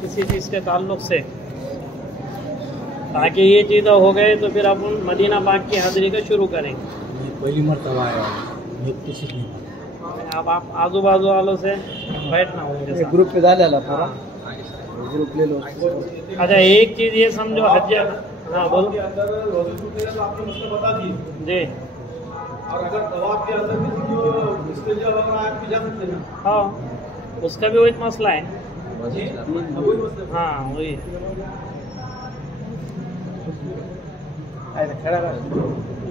किसी चीज़ के ताल्लुक से, ताकि ये चीज़ें हो गए तो फिर अपन मदीना पाक की हाज़िरी का शुरू करेंगे। ये पहली मरतबा है, ये किसी नहीं। अब आप आजू बाजू वालों से बैठना होंगे, ग्रुप पे डाला पूरा ग्रुप ले लो। अच्छा, एक चीज़ ये समझो, हज, हाँ बोलो जी। और अगर तवाफ के अंदर भी जो इस्तिंजा वगैरह आप जा सकते हैं। हाँ, उसका भी वही मसला है। हाँ वही।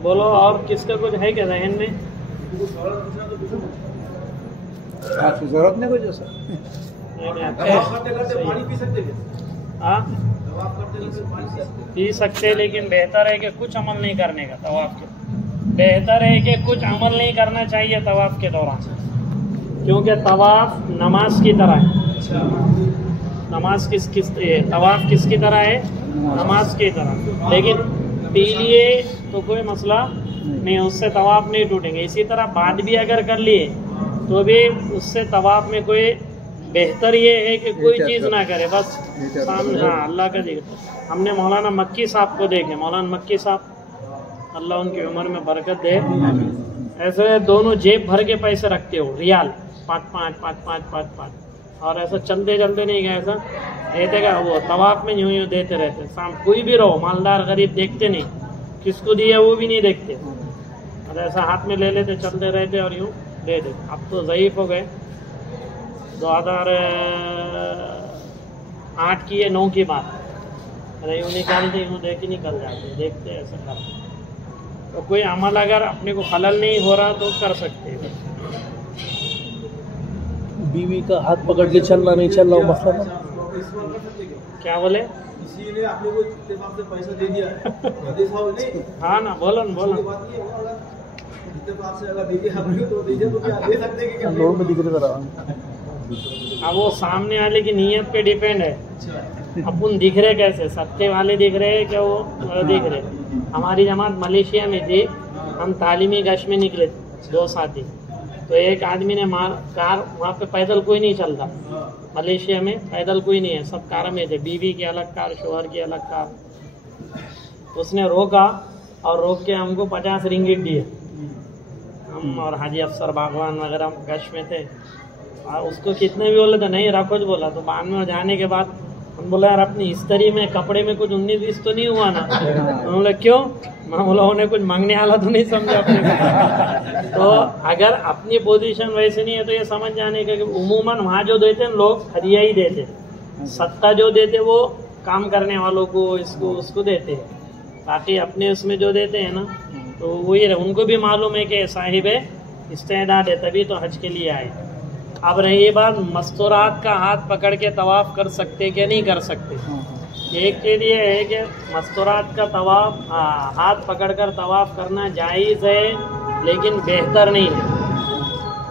बोलो, और किसका कुछ है क्या जहन में? जरूरत नहीं कुछ सर। पानी पी सकते हैं। हाँ पी पी सकते, लेकिन बेहतर है कि कुछ अमल नहीं करने का तवाफ के। बेहतर है कि कुछ अमल नहीं करना चाहिए तवाफ के दौरान, क्योंकि तवाफ नमाज की तरह है। नमाज तवाफ किसकी तरह है? नमाज की तरह। लेकिन पी लिए तो कोई मसला नहीं, उससे तवाफ नहीं टूटेंगे। इसी तरह बात भी अगर कर लिए तो भी उससे तवाफ में कोई, बेहतर ये है कि कोई चीज़ ना करे, बस सामने। हाँ, अल्लाह का जिक्र। हमने मौलाना मक्की साहब को देखे, मौलाना मक्की साहब, अल्लाह उनकी उम्र में बरकत दे, ऐसे दोनों जेब भर के पैसे रखते हो, रियाल 5-5, और ऐसा चलते चलते नहीं गए, ऐसा देते का वो तवाफ में यूं यूं देते रहते। शाम कोई भी रहो, मालदार गरीब देखते नहीं, किसको दिया वो भी नहीं देखते, और ऐसा हाथ में ले लेते, चलते रहते और यूं दे देते। अब तो ज़ईफ़ हो गए। 2008 की है, 9 की बात, अरे यूँ निकालते यूँ देख ही निकल जाते, देखते ऐसा करते। तो कोई अमल अगर अपने को खलल नहीं हो रहा तो कर सकते हैं। बीवी का हाथ पकड़ के चलना नहीं चल रहा मसला ना। क्या बोले? किसी ने आपने को इत्तेफाक से पैसा दे दिया है। हाँ ना, बोलो न, बोलो। इत्तेफाक से अगर दे दिया आपने तो दीजिए, तो क्या दे सकते हैं कि क्या? लोग में दिख रहा। अब वो सामने वाले की नीयत पे डिपेंड है। अपन दिख रहे कैसे, सत्ते वाले दिख रहे हैं क्या वो दिख रहे? हमारी जमात मलेशिया में थी, हम तालीमी गश्त में निकले थे, 2 साथी। तो एक आदमी ने कार, वहाँ पे पैदल कोई नहीं चलता, मलेशिया में पैदल कोई नहीं है, सब कार में थे, बीवी की अलग कार, शोहर की अलग कार। उसने रोका और रोक के हमको 50 रिंगिट दिए। हम और हाजी अफसर बागवान वगैरह गश्त में थे, और उसको कितने भी बोले तो नहीं रखो, बोला। तो बाद में जाने के बाद हम बोला, यार अपनी इस्त्री में कपड़े में कुछ 19-20 तो नहीं हुआ ना? तो बोला क्यों? मैं बोला उन्हें कुछ मांगने वाला तो नहीं समझा अपने को। तो अगर अपनी पोजीशन वैसे नहीं है तो ये समझ जाने का कि उमूमन वहाँ जो देते हैं लोग हदिया ही देते, सत्ता जो देते वो काम करने वालों को, इसको उसको देते हैं। बाकी अपने उसमें जो देते हैं ना, तो वही उनको भी मालूम है कि साहिब इस्तेदाद है, तभी तो हज के लिए आए। अब रही बात मस्तूरात का हाथ पकड़ के तवाफ़ कर सकते कि नहीं कर सकते। एक के लिए है कि मस्तूरात का तवाफ़, हाथ पकड़कर तवाफ़ करना जायज़ है, लेकिन बेहतर नहीं है।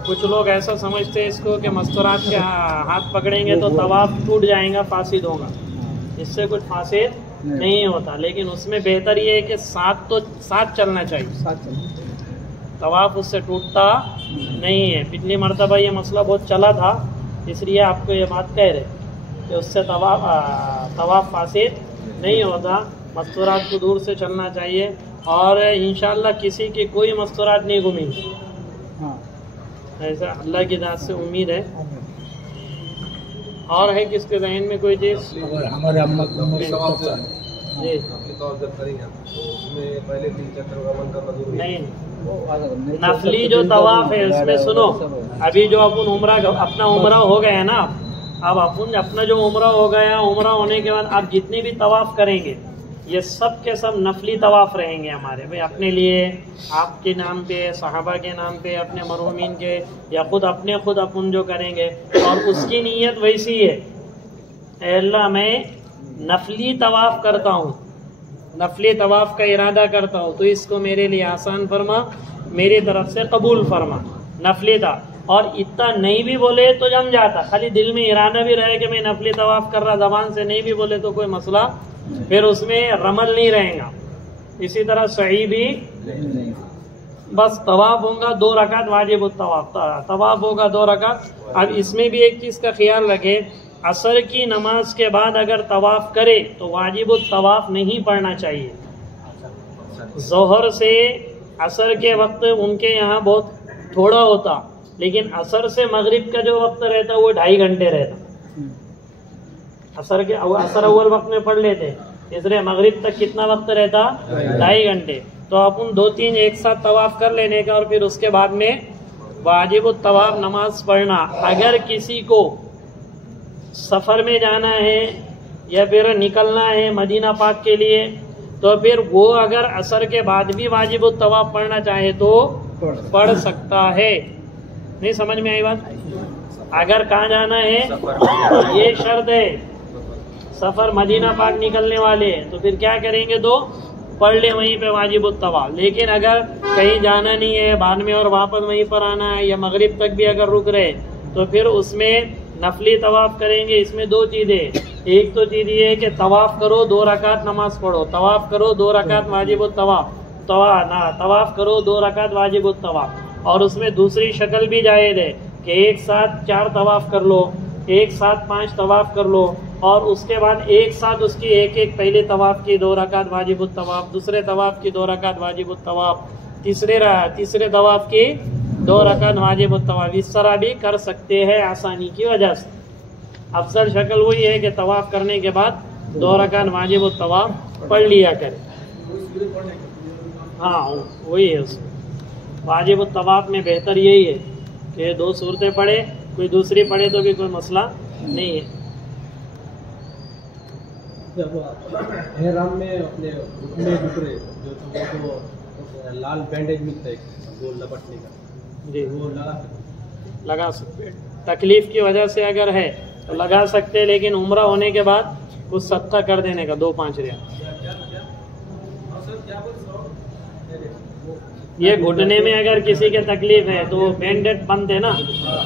कुछ लोग ऐसा समझते हैं इसको कि मस्तूरात के हाथ पकड़ेंगे तो तवाफ़ टूट जाएगा, फासिद होगा। इससे कुछ फासिद नहीं होता, लेकिन उसमें बेहतर ये है कि साथ चलना चाहिए, तवाफ़ उससे टूटता नहीं है। पिछली मरतबा ये मसला बहुत चला था, इसलिए आपको ये बात कह रहे कि उससे तवाफ़ फासिद नहीं होता। मस्तूरात को दूर से चलना चाहिए, और इंशाअल्लाह किसी की कोई मस्तूरात नहीं घूमेंगी, ऐसा अल्लाह की ज़ात से उम्मीद है। और है किसके जहन में कोई चीज़? हमारे अम्मा जी नहीं, नफली जो तवाफ है उसमें सुनो, अभी जो अपन अपना उम्रा हो गया ना, अब अपन अपना जो उम्रा हो गया, उम्रा होने के बाद आप जितने भी तवाफ करेंगे ये सब के सब नफली तवाफ रहेंगे हमारे भाई, अपने लिए, आपके नाम पे, सहाबा के नाम पे, अपने मरहूमीन के, या खुद अपन जो करेंगे। और उसकी नीयत वैसी है, अल्लाह मैं नफली तवाफ करता हूँ, नफली तवाफ का इरादा करता हूँ, तो इसको मेरे लिए आसान फरमा, मेरी तरफ से कबूल फरमा। नफली था, और इतना नहीं भी बोले तो जम जाता, खाली दिल में इरादा भी रहे कि मैं नफली तवाफ कर रहा, जबान से नहीं भी बोले तो कोई मसला, फिर उसमें रमल नहीं रहेगा। इसी तरह सही भी बस तवाफ होगा 2 रकात वाजिब तवाफ होगा 2 रकात। अब इसमें भी एक चीज़ का ख्याल रखे, असर की नमाज के बाद अगर तवाफ़ करे तो वाजिब तवाफ़ नहीं पढ़ना चाहिए। ज़ोहर से असर के वक्त उनके यहाँ बहुत थोड़ा होता, लेकिन असर से मगरिब का जो वक्त रहता वो 2.5 घंटे रहता। असर अव्वल वक्त में पढ़ लेते, इसलिए मगरिब तक कितना वक्त रहता? 2.5 घंटे। तो अपन 2-3 एक साथ तवाफ़ कर लेने का और फिर उसके बाद में वाजिब तवाफ़ नमाज पढ़ना। अगर किसी को सफ़र में जाना है या फिर निकलना है मदीना पाक के लिए, तो फिर वो अगर असर के बाद भी वाजिब तवाफ़ पढ़ना चाहे तो पढ़ सकता है। नहीं समझ में आई बात? अगर कहाँ जाना है ये शर्त है, सफ़र मदीना पाक निकलने वाले हैं, तो फिर क्या करेंगे? तो पढ़ ले वहीं पे वाजिब तवाफ़। लेकिन अगर कहीं जाना नहीं है बाद में और वापस वहीं पर आना है या मगरिब तक भी अगर रुक रहे, तो फिर उसमें नफली तवाफ़ करेंगे। इसमें 2 चीज़ें, एक तो चीज़ ये है कि तवाफ़ करो 2 रकात नमाज पढ़ो, तवाफ़ करो 2 रकात वाजिब तवाफ़, तवाफ़ करो 2 रकात वाजिब तवाफ़। और उसमें दूसरी शक्ल भी जायज़ है कि एक साथ 4 तवाफ़ कर लो, एक साथ 5 तवाफ़ कर लो, और उसके बाद एक साथ उसकी एक पहले तवाफ़ की 2 रकात वाजिब तवाफ़, दूसरे तवाफ़ की 2 रकात वाजिब तवाफ़, तीसरे तवाफ़ की 2 रकात वाजिब तवाफ़। इस तरह भी कर सकते हैं आसानी की वजह से। अफजल शक्ल वही है कि तवाफ़ करने के बाद 2 रकात वाजिब तवाफ़ पढ़ लिया करें। हाँ वही है, उसमें वाजिब तवाफ़ में बेहतर यही है कि 2 सूरतें पढ़े, कोई दूसरी पढ़े तो भी कोई मसला नहीं है। एहराम में अपने घुटने दुखरे जो लाल बैंडेज मिलता है वो लपटने का, जी वो लगा सकते। तकलीफ की वजह से अगर है तो लगा सकते, लेकिन उम्रा होने के बाद कुछ सत्ता कर देने का 2-5 रियाल। ये घुटने में अगर किसी के तकलीफ है तो बैंडेज बंद है ना,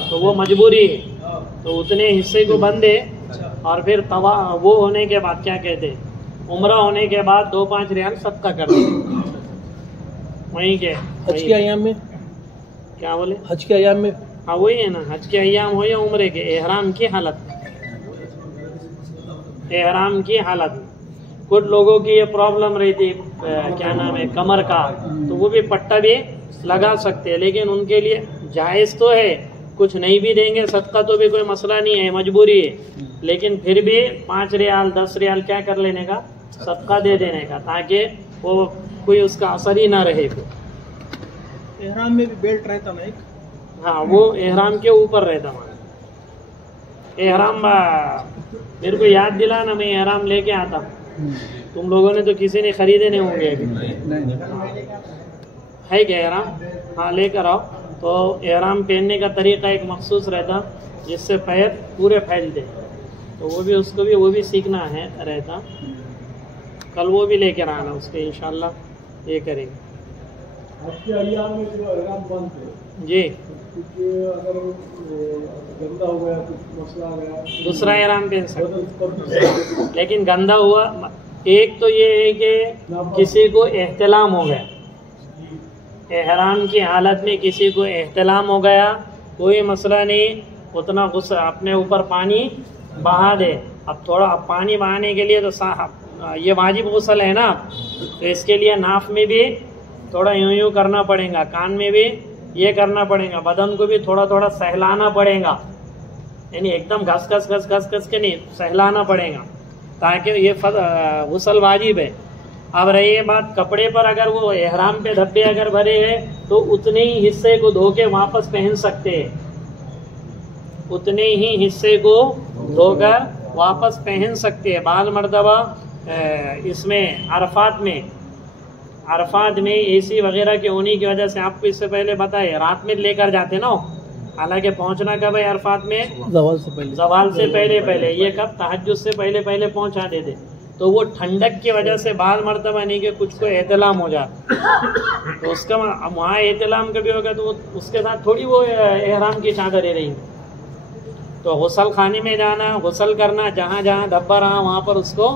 तो वो मजबूरी है, तो उतने हिस्से को बंदे और फिर तवा वो होने के बाद क्या कहते, उम्रा होने के बाद 2-5 रियाल सत्ता कर दे। वहीं के हज के अयाम में क्या बोले? हज के अयाम में हाँ वही है ना, हज के अयाम हो या उम्रे के, एहराम की हालत में, एहराम की हालत में कुछ लोगों की ये प्रॉब्लम रहती है, क्या नाम है, कमर का, तो वो भी पट्टा भी लगा सकते हैं, लेकिन उनके लिए जायज़ तो है, कुछ नहीं भी देंगे सदका तो भी कोई मसला नहीं है, मजबूरी है, लेकिन फिर भी 5 रियाल 10 रियाल क्या कर लेने का, सदका दे देने का, ताकि वो कोई उसका असर ही ना रहे। एहराम में भी बेल्ट रहता ना एक, हाँ वो एहराम के ऊपर रहता हमारा एहराम। मेरे को याद दिला ना, मैं एहराम लेके आता। तुम लोगों ने तो किसी ने खरीदे नहीं होंगे अभी, है क्या एहराम? हाँ लेकर आओ। तो एहराम पहनने का तरीका एक मखसूस रहता जिससे पैर पूरे फैलते, तो वो भी उसको भी वो भी सीखना है रहता। कल वो भी लेकर आना, उसके इंशाल्लाह ये करेंगे। आपके अयाम में जो एहराम बंद है जी, अगर गंदा हो गया, कुछ मसला आ गया, दूसरा एहराम पहन सकते, लेकिन गंदा हुआ। एक तो ये है कि किसी को एहतलाम हो गया, एहराम की हालत में किसी को एहतलाम हो गया, कोई मसला नहीं, उतना गुस्सा अपने ऊपर पानी बहा दे। अब थोड़ा पानी बहाने के लिए तो ये वाजिब गुस्ल है ना, तो इसके लिए नाफ में भी थोड़ा यूं यूं करना पड़ेगा, कान में भी ये करना पड़ेगा, बदन को भी थोड़ा थोड़ा सहलाना पड़ेगा, यानी एकदम घस घस के नहीं, सहलाना पड़ेगा, ताकि ये गुस्ल वाजिब है। अब रही ये बात कपड़े पर, अगर वो एहराम पे धब्बे अगर भरे हैं तो उतने ही हिस्से को धो के वापस पहन सकते हैं, उतने ही हिस्से को धोकर वापस पहन सकते हैं। बाल मर्तबा इसमें अरफात में एसी वगैरह के होने की वजह से, आपको इससे पहले बताए रात में लेकर जाते ना, हालांकि पहुंचना कब है अरफात में, जवाल से पहले ये कब, तहज्जुद से पहले पहुंचा देते, तो वो ठंडक की वजह से बाल मर्तबा नहीं के कुछ को एहतलाम हो जाता, तो उसका वहाँ एहतलाम कभी होगा तो उसके साथ थोड़ी वो एहराम की चादरें रही। तो गुस्ल खाने में जाना, गुस्ल करना, जहाँ जहाँ धब्बा रहा वहाँ पर उसको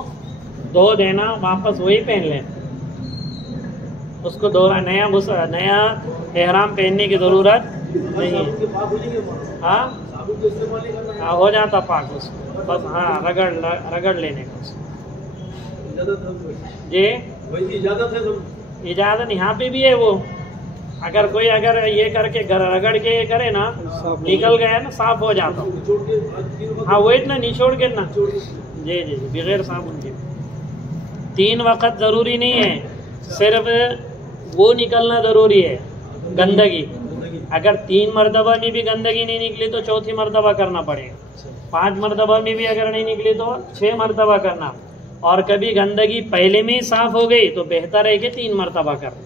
धो देना, वापस वही पहन लेना, उसको दोहरा नया एहराम पहनने की ज़रूरत नहीं है। हाँ साबुन तो इस्तेमाल ही करना है। हाँ, हो जाता पाक उसको, बस हाँ रगड़ लेने का उसको। इजाजत है उसको? जी वैसी इजाजत है सब? इजाजत यहाँ पे भी है वो, अगर कोई अगर ये करके रगड़ के ये करे ना, निकल गया ना, साफ हो जाता। निचोड़ के आज 3 वक्त हाँ वही ना, निचोड़ के ना। निचोड़ के। जी जी जी, बगैर साबुन के 3 वक्त जरूरी नहीं है, सिर्फ वो निकलना जरूरी है, गंदगी। अगर 3 मरतबा में भी गंदगी नहीं निकली तो चौथी मरतबा करना पड़ेगा, 5 मरतबा में भी अगर नहीं निकली तो 6 मरतबा करना, और कभी गंदगी पहले में ही साफ हो गई तो बेहतर है कि 3 मरतबा करना।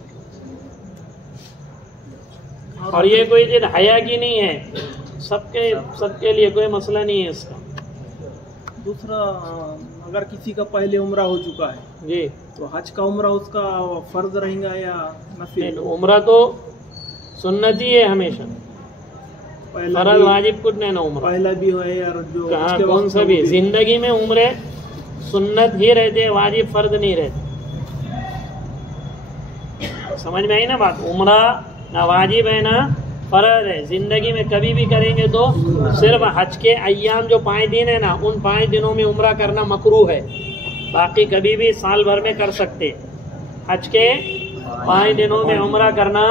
और ये कोई चीज हया की नहीं है, सबके लिए कोई मसला नहीं है इसका। दूसरा, अगर किसी का पहले उम्रा हो चुका है जी, तो हज का उम्रा उसका फर्ज रहेगा या नफिल? उम्रा तो सुन्नत ही है हमेशा, पहला फर्ज भी- वाजिब कुछ नहीं ना उम्रा। पहला भी हो यार जो कहाँ उसके कौन वक्त सा भी, होगी। जिंदगी में उम्रे सुन्नत ही रहते, वाजिब फर्ज नहीं रहते। समझ में आई ना बात? उम्रा ना वाजिब है ना फर्ज है, जिंदगी में कभी भी करेंगे तो सिर्फ हज के अय्याम जो 5 दिन है ना, उन 5 दिनों में उम्रा करना मकरूह है, बाकी कभी भी साल भर में कर सकते। हज के 5 दिनों में उम्रा करना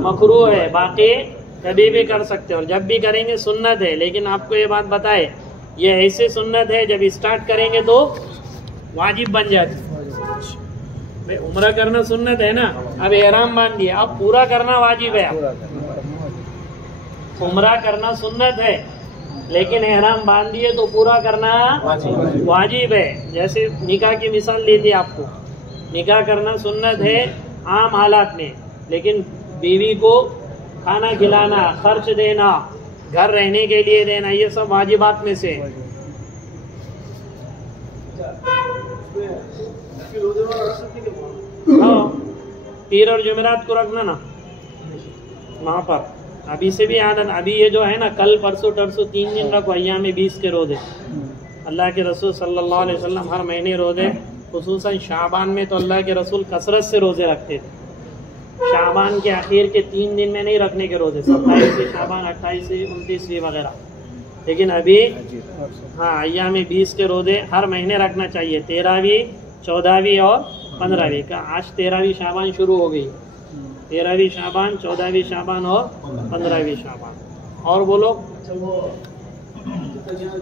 मकरूह है, बाकी कभी भी कर सकते हो, और जब भी करेंगे सुन्नत है। लेकिन आपको ये बात बताए, ये ऐसे सुन्नत है जब स्टार्ट करेंगे तो वाजिब बन जाती। भाई उम्रा करना सुन्नत है ना, अब एहराम बांध दिया, अब पूरा करना वाजिब है। उम्रा करना सुन्नत है, लेकिन एहराम बांध दिए तो पूरा करना वाजिब है। जैसे निकाह की मिसाल दी थी आपको, निकाह करना सुन्नत है आम हालात में, लेकिन बीवी को खाना खिलाना, खर्च देना, घर रहने के लिए देना, ये सब वाजिबात में से है। नफिल रोजे वाला रख सकते हैं क्या? हाँ, पीर और जुमेरात को रखना ना वहाँ पर। अभी से भी आदत, अभी ये जो है ना, कल परसों तरसों 3 दिन रखो, अय्याम 20 के रोजे। अल्लाह के रसूल सल्लल्लाहु अलैहि वसल्लम हर महीने रोजे, खुसूसन शाबान में तो अल्लाह के रसूल कसरत से रोजे रखते थे। शाबान के आखिर के 3 दिन में नहीं रखने के रोजे, 27 शाबान, 28, 29 वगैरह। लेकिन अभी हाँ, अय्याम 20 के रोजे हर महीने रखना चाहिए, 13वीं, 14वीं और 15वीं का। आज 13वीं शाबान शुरू हो गई, 13वीं शाबान, 14वीं शाबान और 15वीं शाबान। और बोलो। अच्छा, वो जितना यहाँ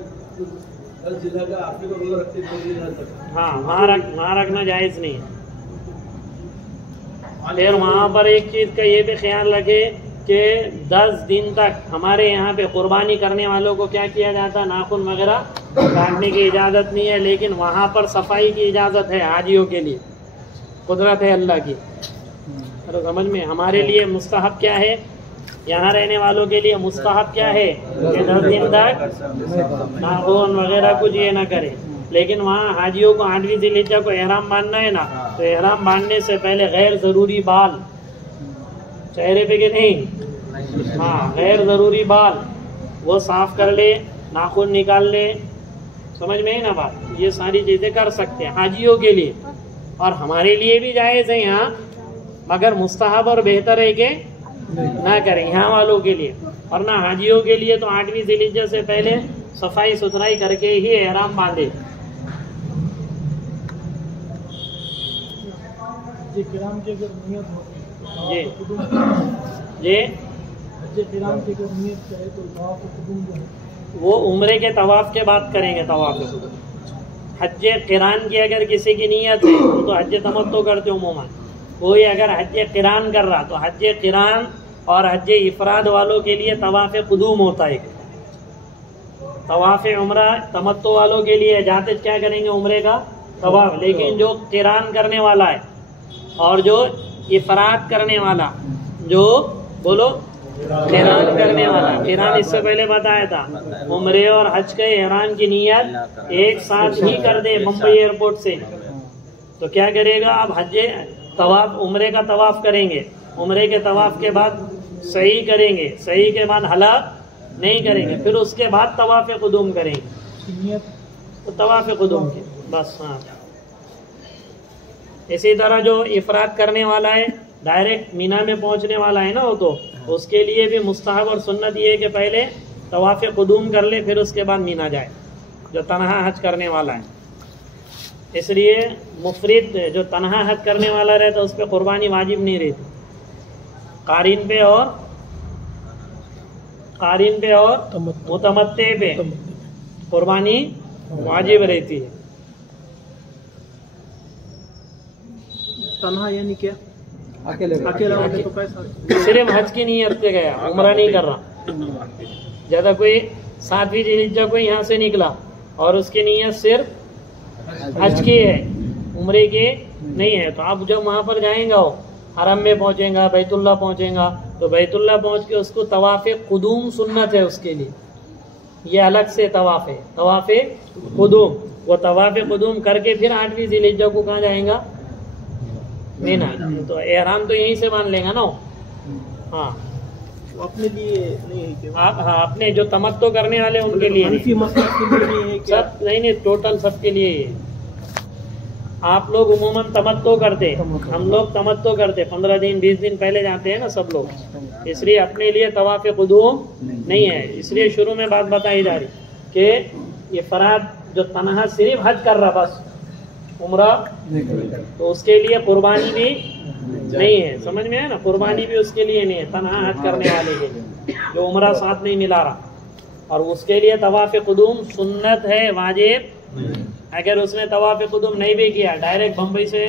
10 जिला का आखिरी का रोजा रखते हैं 2 दिन तक। हाँ, वहाँ रखना जायज़ नहीं है। फिर वहाँ पर एक चीज़ का ये भी ख्याल रखे कि 10 दिन तक हमारे यहाँ पे कुर्बानी करने वालों को क्या किया जाता है, नाखून वगैरह काटने की इजाज़त नहीं है, लेकिन वहाँ पर सफाई की इजाज़त है हाजियों के लिए, कुदरत है अल्लाह की। तो समझ में, हमारे लिए मुस्तहब क्या है, यहाँ रहने वालों के लिए मुस्तहब क्या है कि 10 दिन तक नाखून वगैरह कुछ ये ना करे। लेकिन वहाँ हाजियों को 8वीं ज़िलहिज्जा को एहराम बांधना है ना, तो एहराम बांधने से पहले गैर ज़रूरी बाल चेहरे पे के नहीं, हाँ गैर ज़रूरी बाल वो साफ़ कर ले, नाखून निकाल ले। समझ में है ना बात? ये सारी चीज़ें कर सकते हैं हाजियों के लिए, और हमारे लिए भी जायज़ है यहाँ, मगर मुस्तहब और बेहतर है कि ना करें यहाँ वालों के लिए। और ना हाजियों के लिए तो 8वीं ज़िलहिज्जा से पहले सफाई सुथराई करके ही एहराम बांधे। जी किराम की अगर नियत हो जी जी, हज किराम की अगर नियत करे तो तवाफ कुदूम जो है वो उम्रे के तवाफ के बाद करेंगे। तवाफ हज किरान की अगर किसी की नियत है, हम तो हज तमत्तो करते उमूमन, कोई अगर हज किरान कर रहा तो हज किरान और हज इफराद वालों के लिए तवाफ कुदूम होता है। तवाफ उम्रा तमत्तो वालों के लिए जाते क्या करेंगे, उम्रे का तवाफ। लेकिन जो किरान करने वाला है और जो इफराद करने वाला, जो बोलो किरान करने वाला, किरान इससे पहले बताया था, उम्रे और हज के एहराम की नियत एक साथ ही कर दे मुंबई एयरपोर्ट से, तो क्या करेगा, अब हज तवाफ उम्रे का तवाफ करेंगे, उम्रे के तवाफ के बाद सही करेंगे, सही के बाद हलाक नहीं करेंगे, फिर उसके बाद तवाफ कुदूम करेंगे। नियत तो तवाफ कुदूम की बस। हाँ, इसी तरह जो इफराद करने वाला है, डायरेक्ट मीना में पहुंचने वाला है ना, वो तो उसके लिए भी मुस्तहब और सुन्नत ये है कि पहले तवाफ़ कुदूम कर ले, फिर उसके बाद मीना जाए, जो तनहा हज करने वाला है। इसलिए मुफरिद जो तनहा हज करने वाला रहता उस पर कुर्बानी वाजिब नहीं रहती, कारीन पे और मुतमत्ते पे कुर्बानी वाजिब रहती है। तन्हा यानी क्या? अकेला हो गया तो कैसा? सिर्फ हज की नीयत से गया, उम्रा नहीं कर रहा। ज़्यादा कोई 7वीं जिल्हिज्जा को यहाँ से निकला और उसकी नीयत सिर्फ हज की है, उम्रे के नहीं है, तो आप जब वहाँ पर जाएंगा, हो हरम में पहुँचेगा, बैतुल्ला पहुँचेगा, तो बैतुल्ला पहुँच के उसको तवाफ़े कुदूम सुन्नत है उसके लिए, ये अलग से तवाफ़ है, तवाफ़े कुदूम। वो तवाफ़े कुदूम करके फिर 8वीं जिल्हिज्जा को कहाँ जाएगा? मीना। तो एहराम तो यहीं से मान लेगा ना। हाँ, वो अपने लिए नहीं है क्या? हाँ, अपने जो तमत्तो करने वाले उनके लिए हनफी मसलक के लिए नहीं है क्या? सब नहीं, टोटल सबके लिए ही है। आप लोग उमूमन तमत्तो करते, हम लोग तमत्तो करते, 15 दिन 20 दिन पहले जाते हैं ना सब लोग, इसलिए अपने लिए तवाफ़े कुदूम नहीं है। इसलिए शुरू में बात बताई जा रही कि ये फराद जो तनहा सिर्फ हज कर रहा बस, उम्रा, तो उसके लिए कुर्बानी भी नहीं है, समझ में है ना? कुर्बानी भी उसके लिए नहीं है, तनहा हज करने वाले के लिए जो उम्रा साथ नहीं मिला रहा, और उसके लिए तवाफ़े कुदूम सुन्नत है, वाजिब। अगर उसने तवाफ़े कुदूम नहीं भी किया, डायरेक्ट बम्बई से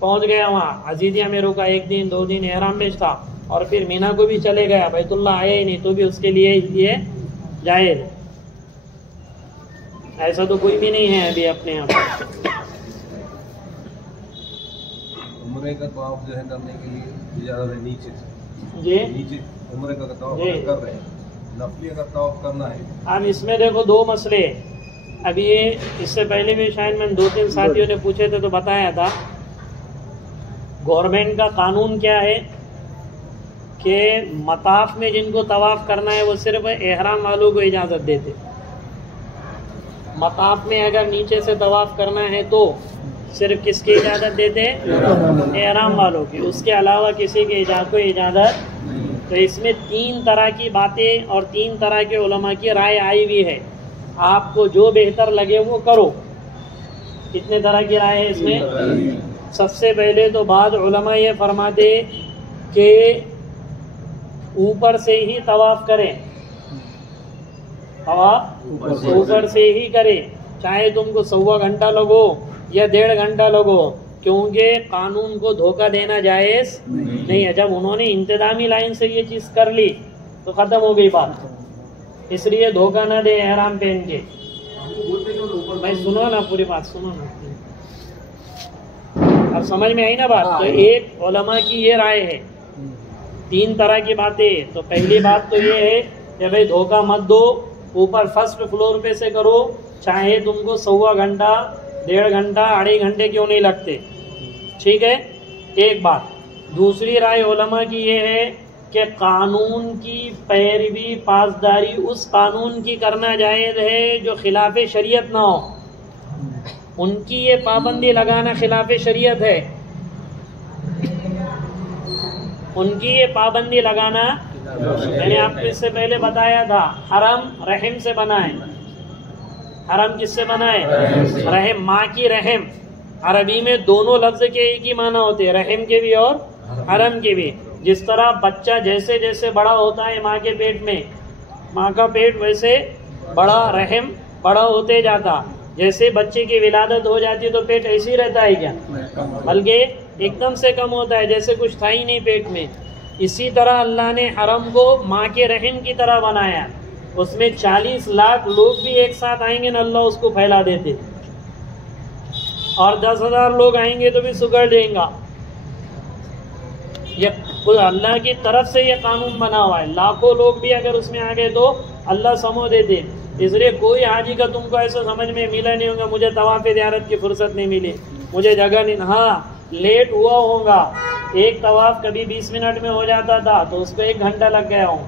पहुंच गया, वहाँ अजीदिया में रुका 1 दिन 2 दिन, एहराम में था, और फिर मीना को भी चले गया, बैतुल्ला आया ही नहीं, तो भी उसके लिए ये जायज़। ऐसा तो कोई भी नहीं है अभी अपने यहाँ पर। उम्रे का तवाफ जो है करने के लिए इजाज़त है नीचे से, जी नीचे उम्रे का तवाफ जी कर रहे हैं, नफली का तवाफ करना है। अब इसमें देखो 2 मसले। अभी ये इससे पहले भी शायद मैंने 2-3 साथियों ने पूछे थे तो बताया था, गवर्नमेंट का कानून क्या है कि मताफ में जिनको तवाफ़ करना है वो सिर्फ एहराम वालों को इजाज़त देते। मताफ में अगर नीचे से तवाफ़ करना है तो सिर्फ किसकी इजाज़त देते? एहराम वालों की, उसके अलावा किसी की इजाज़त। तो इसमें 3 तरह की बातें और 3 तरह के उलमा की राय आई हुई है, आपको जो बेहतर लगे वो करो। कितने तरह की राय है इसमें? सबसे पहले तो बाद उलमा ये फरमाते कि ऊपर से ही तवाफ़ करें, तवाफ़ ऊपर से ही करें, चाहे तुमको 1.25 घंटा लगो या 1.5 घंटा लगो, क्योंकि कानून को धोखा देना जायज़ नहीं है। जब उन्होंने इंतज़ामी लाइन से ये चीज़ कर ली तो ख़त्म हो गई बात, इसलिए धोखा ना दे एहराम पहन के। भाई सुनो ना, पूरी बात सुनो ना, अब समझ में आई ना बात? तो एक उलमा की ये राय है, 3 तरह की बातें। तो पहली बात तो ये है कि भाई धोखा मत दो, ऊपर फर्स्ट फ्लोर पे से करो, चाहे तुमको 1.25 घंटा 1.5 घंटा 2.5 घंटे क्यों नहीं लगते, ठीक है, एक बात। दूसरी राय उलमा की ये है कि कानून की पैरवी पासदारी उस कानून की करना जायज़ है जो खिलाफ शरीयत ना हो, उनकी ये पाबंदी लगाना खिलाफ शरीयत है, उनकी ये पाबंदी लगाना। मैंने आपको इससे पहले बताया था, हरम रहम से बना है। हरम किससे बना है? रहम, माँ की रहम। अरबी में दोनों लफ्ज़ के एक ही माना होते हैं, रहम के भी और हरम के भी। जिस तरह बच्चा जैसे जैसे बड़ा होता है माँ के पेट में, माँ का पेट वैसे बड़ा, रहम बड़ा होते जाता। जैसे बच्चे की विलादत हो जाती है तो पेट ऐसे ही रहता है क्या? बल्कि एकदम से कम होता है, जैसे कुछ था ही नहीं पेट में। इसी तरह अल्लाह ने हरम को माँ के रहम की तरह बनाया, उसमें 40 लाख लोग भी एक साथ आएंगे ना, अल्लाह उसको फैला देते, और 10,000 लोग आएंगे तो भी सुगड़ देगा। ये अल्लाह की तरफ से ये कानून बना हुआ है, लाखों लोग भी अगर उसमें आ गए तो अल्लाह समो देते। इसलिए कोई हाजी का तुमको ऐसा समझ में मिला नहीं होगा मुझे तवाफ़े ज़ियारत की फुर्सत नहीं मिली, मुझे जगह नहीं। हाँ, लेट हुआ होगा, एक तवाफ़ कभी 20 मिनट में हो जाता था तो उसको 1 घंटा लग गया हो।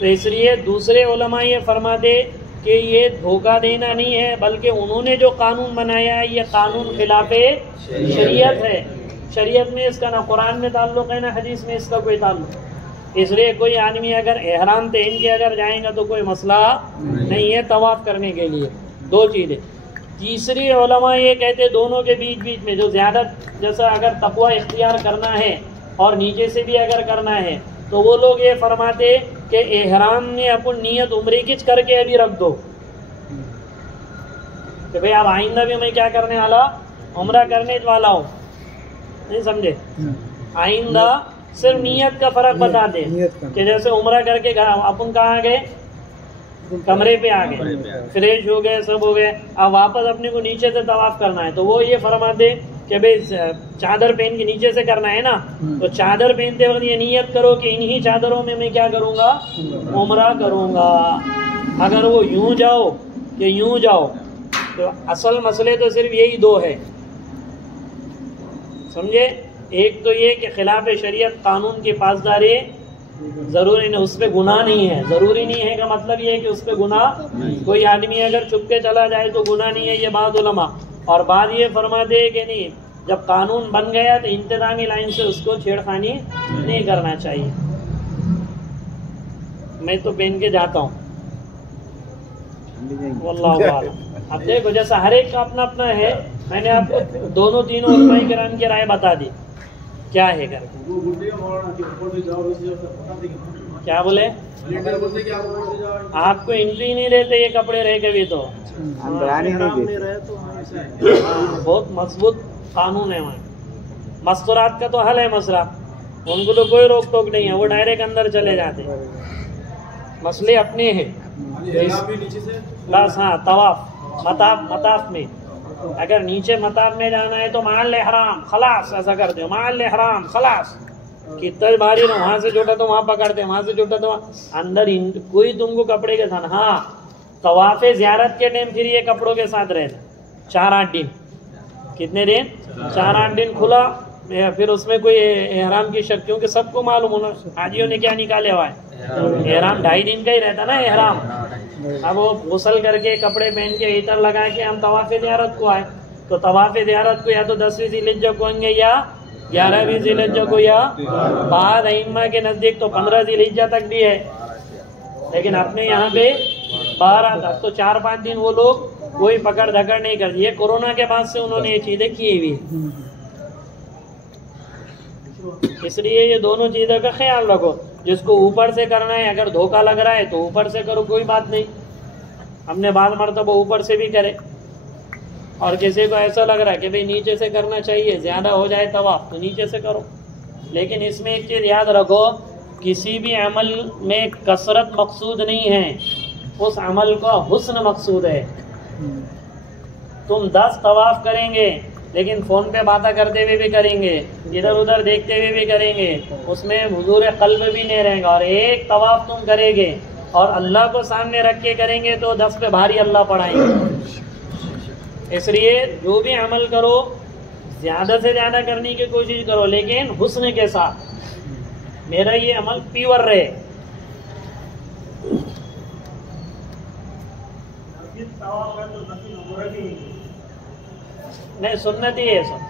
तो इसलिए दूसरे उलमा ये फरमाते कि ये धोखा देना नहीं है, बल्कि उन्होंने जो कानून बनाया है ये कानून खिलाफे शरीयत है। शरीयत में इसका ना कुरान में ताल्लुक़ है ना हदीस में इसका कोई ताल्लुक़। इसलिए कोई आदमी अगर एहराम पहन के अगर जाएगा तो कोई मसला नहीं है तवाफ करने के लिए। दो चीज़ें। तीसरी उलमा ये कहते दोनों के बीच बीच में जो ज़्यादा जैसा अगर तकवा इख्तियार करना है और नीचे से भी अगर करना है तो वो लोग ये फरमाते कि एहराम में अपन नियत उम्रे की करके अभी रख दो कि भाई अब आइंदा भी मैं क्या करने वाला, उम्रा करने वाला हूँ। नहीं समझे? आइंदा सिर्फ नियत का फर्क बता दे कि जैसे उम्रा करके अपन कहाँ आ गए, कमरे पे आ गए, फ्रेश हो गए, सब हो गए, अब वापस अपने को नीचे से तवाफ करना है तो वो ये फरमाते कि भाई चादर पहन के नीचे से करना है ना, तो चादर पहनते वक्त ये नियत करो कि इन्हीं चादरों में मैं क्या करूँगा, उम्रा करूँगा। अगर वो यूं जाओ कि यूं जाओ तो असल मसले तो सिर्फ यही दो है, समझे? एक तो ये कि खिलाफ शरीयत कानून की पासदारी ज़रूरी नहीं, उस पर गुनाह नहीं है। ज़रूरी नहीं है का मतलब ये है कि उस पर गुनाह, कोई आदमी अगर चुप के चला जाए तो गुनाह नहीं है, ये बात उलमा। और बात ये फरमा दे कि नहीं, जब कानून बन गया तो इंतजामी लाइन से उसको छेड़खानी नहीं करना चाहिए। मैं तो पहन के जाता हूँ, वल्लाहु आलम। अब देखो जैसा हर एक का अपना अपना है, मैंने आपको दोनों तीनों उलमाए किराम की राय बता दी क्या है करके। क्या बोले? आपको एंट्री नहीं देते ये कपड़े रहे कभी तो बहुत मजबूत कानून है वहाँ। मस्तूरात का तो हल है मसला, उनको तो कोई रोक टोक नहीं है, वो डायरेक्ट अंदर चले जाते, मसले अपने हैं बस। हाँ तवाफ मताफ में अगर नीचे मताफ में जाना है तो माल हराम खलास, ऐसा करते हो, माल हराम खलास, कितना भारी ना, वहाँ से जोटा तो वहाँ पकड़ते, वहाँ से जोटा तो अंदर कोई तुमको कपड़े के साथ। हाँ तवाफ़े ज़ियारत के टाइम फिर ये कपड़ों के साथ रहते 4-8 दिन। कितने दिन? 4-8 दिन खुला, फिर उसमें कोई एहराम की शर्त, क्योंकि सबको मालूम होना हाजियों ने क्या निकाले हुआ है, एहराम 2.5 दिन का ही रहता ना एहराम। अब वो गुसल करके कपड़े पहन के इतर लगा के हम तवाफ़े ज़ियारत को आए, तो तवाफ़े ज़ियारत को या तो 10वीं ज़िलहिज्जा को होंगे या 11वीं ज़िलहिज्जा को, या बाद अइम्मा के नज़दीक तो 15 ज़िलहिज्जा तक भी है, लेकिन अपने यहाँ पे 12 तक। तो 4-5 दिन वो लोग कोई पकड़ धकड़ नहीं करती है। कोरोना के बाद से उन्होंने ये चीज़ें की हुई, इसलिए ये दोनों चीज़ों का ख्याल रखो। जिसको ऊपर से करना है, अगर धोखा लग रहा है तो ऊपर से करो, कोई बात नहीं, हमने बाद मरतबा ऊपर से भी करे। और किसी को ऐसा लग रहा है कि भाई नीचे से करना चाहिए, ज़्यादा हो जाए तवाफ, तो नीचे से करो। लेकिन इसमें एक चीज़ याद रखो, किसी भी अमल में कसरत मकसूद नहीं है, उस अमल का हुस्न मकसूद है। तुम 10 तवाफ करेंगे लेकिन फ़ोन पे बातें करते हुए भी करेंगे, इधर उधर देखते हुए भी करेंगे, उसमें हुजूर कल्ब भी नहीं रहेगा। और एक तवाफ तुम करेंगे और अल्लाह को सामने रख के करेंगे तो 10 पे भारी अल्लाह पढ़ाएंगे। इसलिए जो भी अमल करो ज़्यादा से ज़्यादा करने की कोशिश करो, लेकिन हुस्न के साथ, मेरा ये अमल प्योर रहे। नहीं सुन्नत ही है सब।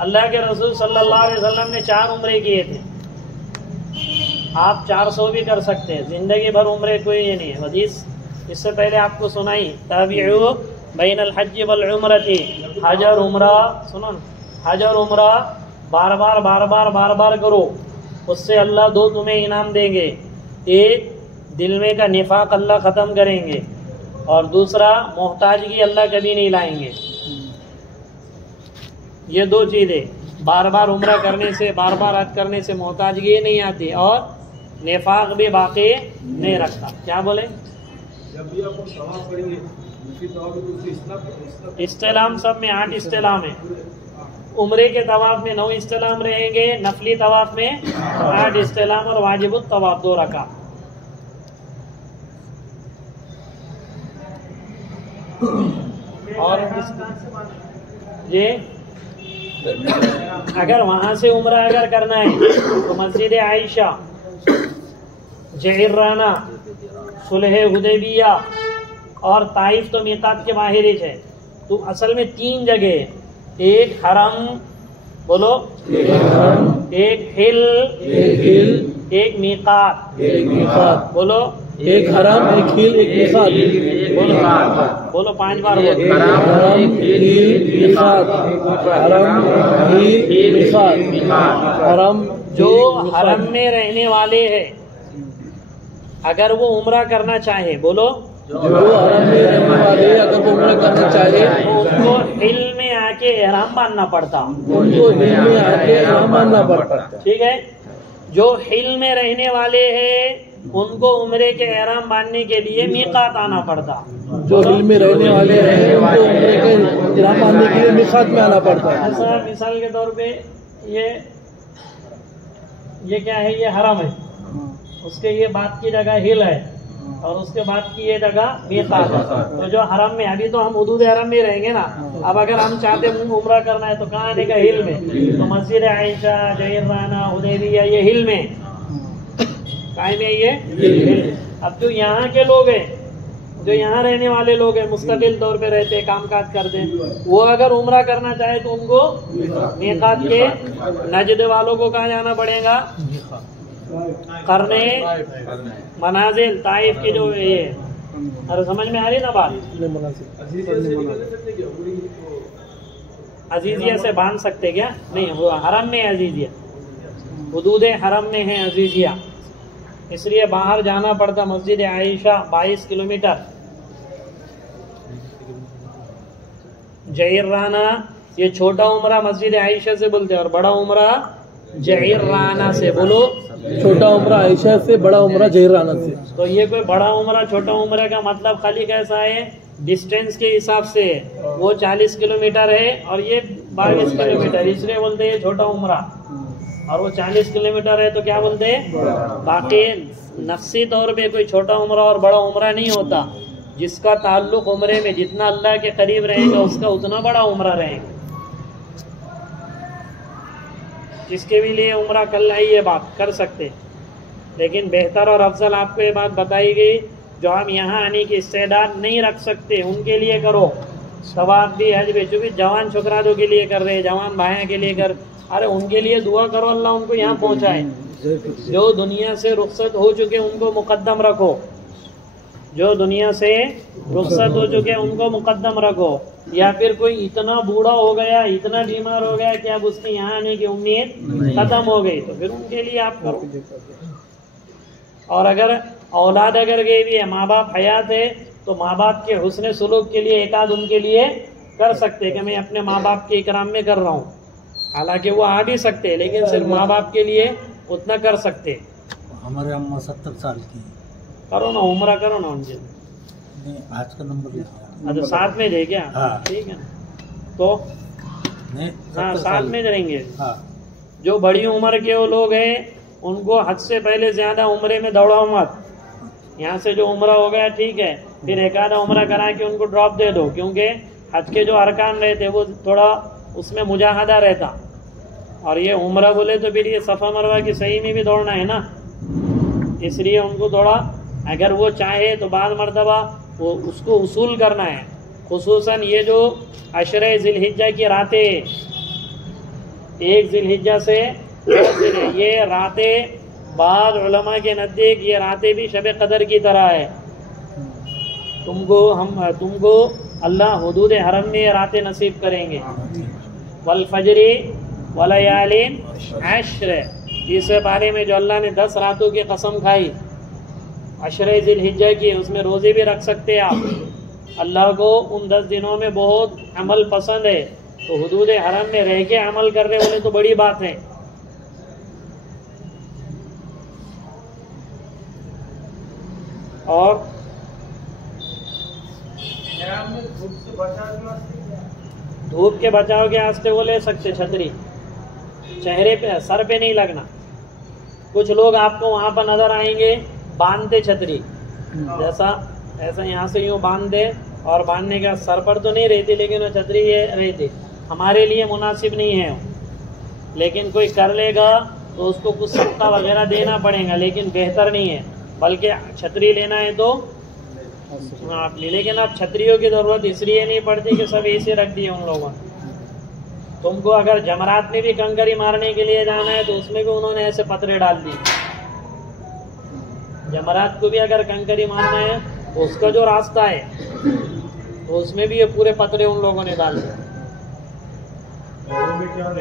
अल्लाह के रसूल सल्लल्लाहु अलैहि वसल्लम ने 4 उम्रे किए थे, आप 400 भी कर सकते हैं, जिंदगी भर उम्रे कोई ये नहीं है। हदीस इससे पहले आपको सुनाई, ताबिउ बैनल हज वल उम्रती, हज और उम्रा, सुनो ना, हज और उम्रा बार बार करो, उससे अल्लाह 2 तुम्हें इनाम देंगे। एक दिल में का निफाक अल्लाह ख़त्म करेंगे, और दूसरा मोहताजगी अल्लाह कभी नहीं लाएंगे। ये 2 चीज़ें, बार बार उम्रा करने से, बार बार हज करने से मोहताजगी नहीं आती, और निफाक भी बाकी नहीं रखता। क्या बोले? जब भी आप तवाफ करेंगे, इस्तेलाम सब में 8 इस्तेलाम है। उम्रे के तवाफ में 9 इस्तेलाम रहेंगे, नफली तवाफ में 8 इस्तेलाम, और वाजिबुत तवाफ 2 रका। और ये अगर वहाँ से उम्रा अगर करना है तो मस्जिद आयशा, जहिराना, सुलह हुदैबिया और ताइफ तो मीकात के बाहर ही है। तो असल में 3 जगह, एक हरम, बोलो, एक हिल, एक मीकात, बोलो, एक हरम, एक हिल, एक मिकात। बोलो, बोलो 5 बार बोलो। हरम, हिल, मिकात। हरम, हिल, मिकात। हरम, जो हरम में रहने वाले हैं अगर वो उम्रा करना चाहे, बोलो, जो हरम में रहने वाले अगर वो उम्रा करना चाहे तो उनको हिल में आके एहराम बांधना पड़ता। उनको हिल में आके इहराम बांधना पड़ता। ठीक है, जो हिल में रहने वाले हैं उनको उम्रे के एहराम बांधने के लिए मीकात आना पड़ता। जो हिल में रहने वाले हैं उनको उम्रे के इहराम बांधने के लिए मिकात में आना पड़ता है। ऐसा मिसाल के तौर पे ये क्या है, ये हरम है, उसके ये बाद की जगह हिल है और उसके बाद की ये जगह मीकात है। तो जो हरम में, अभी तो हम हुदूद हरम में रहेंगे ना, अब अगर हम चाहते हैं उम्रा करना है तो कहाँ आने का, हिल में। तो मस्जिद आयशा, जयराना, हुदैबिया ये हिल में, काय में ये हिल। अब जो यहाँ के लोग हैं, जो यहाँ रहने वाले लोग हैं, मुस्तकिल तौर पे रहते हैं, काम काज करते हैं, वो अगर उम्रा करना चाहे तो उनको मीकात के, नजद वालों को कहाँ जाना पड़ेगा, करने मनाजिल ताइफ के जो ये, अरे समझ में आ रही ना बात। अजीजिया से बांध सकते क्या? नहीं, वो हरम में अजीजिया, हुदूद हरम में है अजीजिया, इसलिए बाहर जाना पड़ता। मस्जिद आयशा 22 किलोमीटर, जयराना ये छोटा उम्रा मस्जिद आयशा से बोलते हैं और बड़ा उम्रा जयराना से। बोलो, छोटा उम्रा आयशा से, बड़ा उम्रा जयराना से। तो ये कोई बड़ा उम्रा छोटा उम्रा का मतलब खाली कैसा है, डिस्टेंस के हिसाब से वो 40 किलोमीटर है और ये 22 किलोमीटर, इसलिए बोलते हैं छोटा उम्रा। और वो 40 किलोमीटर है तो क्या बोलते हैं, बाकी नफ्सी तौर पे कोई छोटा उम्रा और बड़ा उम्रा नहीं होता। जिसका ताल्लुक उम्रे में जितना अल्लाह के करीब रहेगा उसका उतना बड़ा उम्रा रहेगा। जिसके भी लिए उम्रा कल आई ये बात कर सकते, लेकिन बेहतर और अफजल आपको ये बात बताई गई, जो हम यहाँ आने की इस्तेदाद नहीं रख सकते उनके लिए करो। सवाब भी हज भी, जो भी जवान छोकरादों के लिए कर रहे, जवान भाइयों के लिए कर, अरे उनके लिए दुआ करो अल्लाह उनको यहाँ पहुँचाए। जो दुनिया से रुखसत हो चुके उनको मुकद्दम रखो, जो दुनिया से रुखसत हो चुके उनको मुकद्दम रखो। या फिर कोई इतना बूढ़ा हो गया, इतना बीमार हो गया कि अब उसके यहाँ आने की उम्मीद खत्म हो गई, तो फिर उनके लिए आप करो। और अगर औलाद अगर गई भी है, माँ बाप हयात है, तो माँ बाप के हुस्न सुलूक के लिए एकाद उनके लिए कर सकते कि मैं अपने माँ बाप के इकराम में कर रहा हूँ। हालांकि वो आ भी सकते, लेकिन सिर्फ माँ बाप के लिए उतना कर सकते। हमारे अम्मा 70 साल की, करो ना उम्रा, करो ना उनके। आज का नंबर लिखा अच्छा साथ में जाए क्या? हाँ। ठीक है, तो नहीं, हाँ साथ में रहेंगे। हाँ। जो बड़ी उम्र के वो लोग हैं उनको हज से पहले ज्यादा उम्रे में दौड़ाओ मत। यहाँ से जो उम्रा हो गया ठीक है, फिर एक आधा उम्रा करा के उनको ड्रॉप दे दो, क्योंकि हज के जो अरकान रहते वो थोड़ा उसमें मुजाहदा रहता। और ये उम्रा बोले तो फिर ये सफ़ा मरवा की सही में भी दौड़ना है ना, इसलिए उनको थोड़ा अगर वो चाहे तो बाद मरतबा वो उसको उसूल करना है। खुसूसन ये जो अशरे ज़िलहिज्जा की रातें, 1 ज़िलहिज्जा से ये रातें बाद उलमा के नज़दीक ये रातें भी शब कदर की तरह है। तुमको अल्लाह हुदूद हरम में ये रातें नसीब करेंगे। वल फजरी वलयालिन अश्र, इस बारे में जो अल्लाह ने 10 रातों की कसम खाई अशरे ज़िलहिज्जा की, उसमें रोज़े भी रख सकते हैं आप। अल्लाह को उन 10 दिनों में बहुत अमल पसंद है, तो हुदूद हरम में रह के अमल करने वाले तो बड़ी बात है। और धूप के बचाव के वास्ते वो ले सकते छतरी, चेहरे पे सर पे नहीं लगना। कुछ लोग आपको वहाँ पर नजर आएंगे बांधते छतरी, जैसा ऐसा यहाँ से यूँ बांध दे और बांधने का सर पर तो नहीं रहती, लेकिन वो छतरी ये रहती। हमारे लिए मुनासिब नहीं है, लेकिन कोई कर लेगा तो उसको कुछ सत्ता वगैरह देना पड़ेगा, लेकिन बेहतर नहीं है। बल्कि छतरी लेना है तो आप ले, लेकिन अब छतरियों की ज़रूरत इसलिए नहीं पड़ती कि सब ऐसे रख दिए उन लोगों ने। तुमको अगर जमरात में भी कंकरी मारने के लिए जाना है तो उसमें भी उन्होंने ऐसे पतरे डाल दिए। जमरात को भी अगर कंकरी मारना है तो उसका जो रास्ता है तो उसमें भी ये पूरे पतरे उन लोगों ने डाल दिए।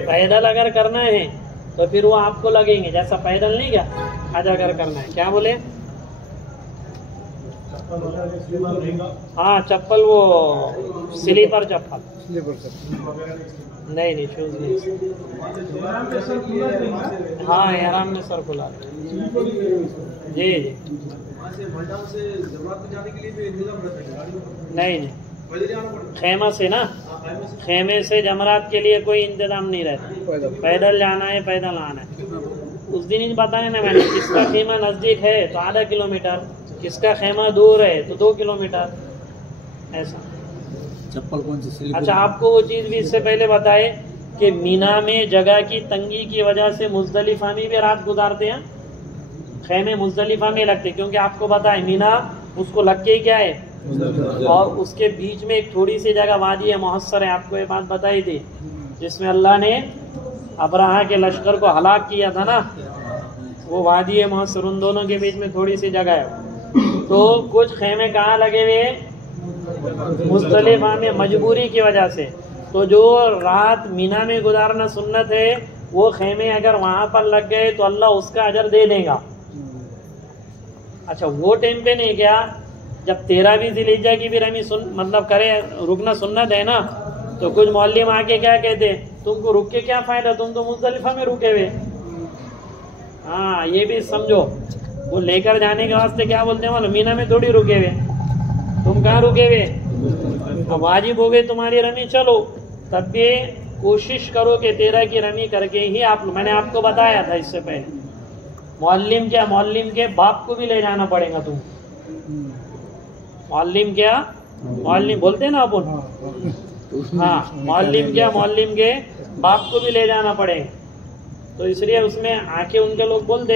पैदल अगर करना है तो फिर वो आपको लगेंगे, जैसा पैदल नहीं क्या आज अगर करना है, क्या बोले, हाँ चप्पल, वो स्लीपर चप्पल, नहीं शूज नहीं, हाँ एहराम में सर खुला, जी नहीं खेमा से ना, खेमे से जमरात के लिए कोई इंतजाम नहीं रहता, पैदल जाना है पैदल आना है। उस दिन ही बताया ना मैंने, किसका खेमा नज़दीक है तो आधा किलोमीटर, किसका खेमा दूर है तो 2 किलोमीटर, ऐसा। चप्पल कौन सी? अच्छा, आपको वो चीज़ भी इससे पहले बताए कि मीना में जगह की तंगी की वजह से मुज़दलिफा में भी रात गुजारते हैं, खेमे मुज़दलिफा में लगते, क्योंकि आपको बताए मीना उसको लग के क्या है, और उसके बीच में एक थोड़ी सी जगह वादी है मुहस्सर है, आपको ये बात बताई थी, जिसमें अल्लाह ने अब्राहा के लश्कर को हलाक किया था ना, वो वादी है मुहस्सर, उन दोनों के बीच में थोड़ी सी जगह है। तो कुछ खेमे कहाँ लगे हुए, मुज़दलिफा में, मजबूरी की वजह से। तो जो रात मीना में गुजारना सुन्नत है, वो खेमे अगर वहाँ पर लग गए तो अल्लाह उसका अजर दे देगा। अच्छा, वो टाइम पे नहीं क्या, जब 13वीं ज़िलहिज्जा की भी रमी मतलब करे, रुकना सुन्नत है ना, तो कुछ मौलवी आके क्या कहते, तुमको रुक के क्या फायदा, तुम तो मुज़दलिफा में रुके हुए। हाँ, ये भी समझो, वो लेकर जाने के वास्ते क्या बोलते हैं, मालूम, मीना में थोड़ी रुके हुए, तुम कहाँ रुके हुए, अब वाजिब हो गई तुम्हारी रमी, चलो तब भी कोशिश करो कि 13 की रमी करके ही आप, मैंने आपको बताया था इससे पहले, मौल्लिम क्या, मौल्लिम के बाप को भी ले जाना पड़ेगा तुम, मौल्लिम क्या, मौल्लिम बोलते हैं ना अपन, हाँ मौल्लिम क्या, मौल्लिम के बाप को भी ले जाना पड़ेगा। तो इसलिए उसमें आके उनके लोग बोलते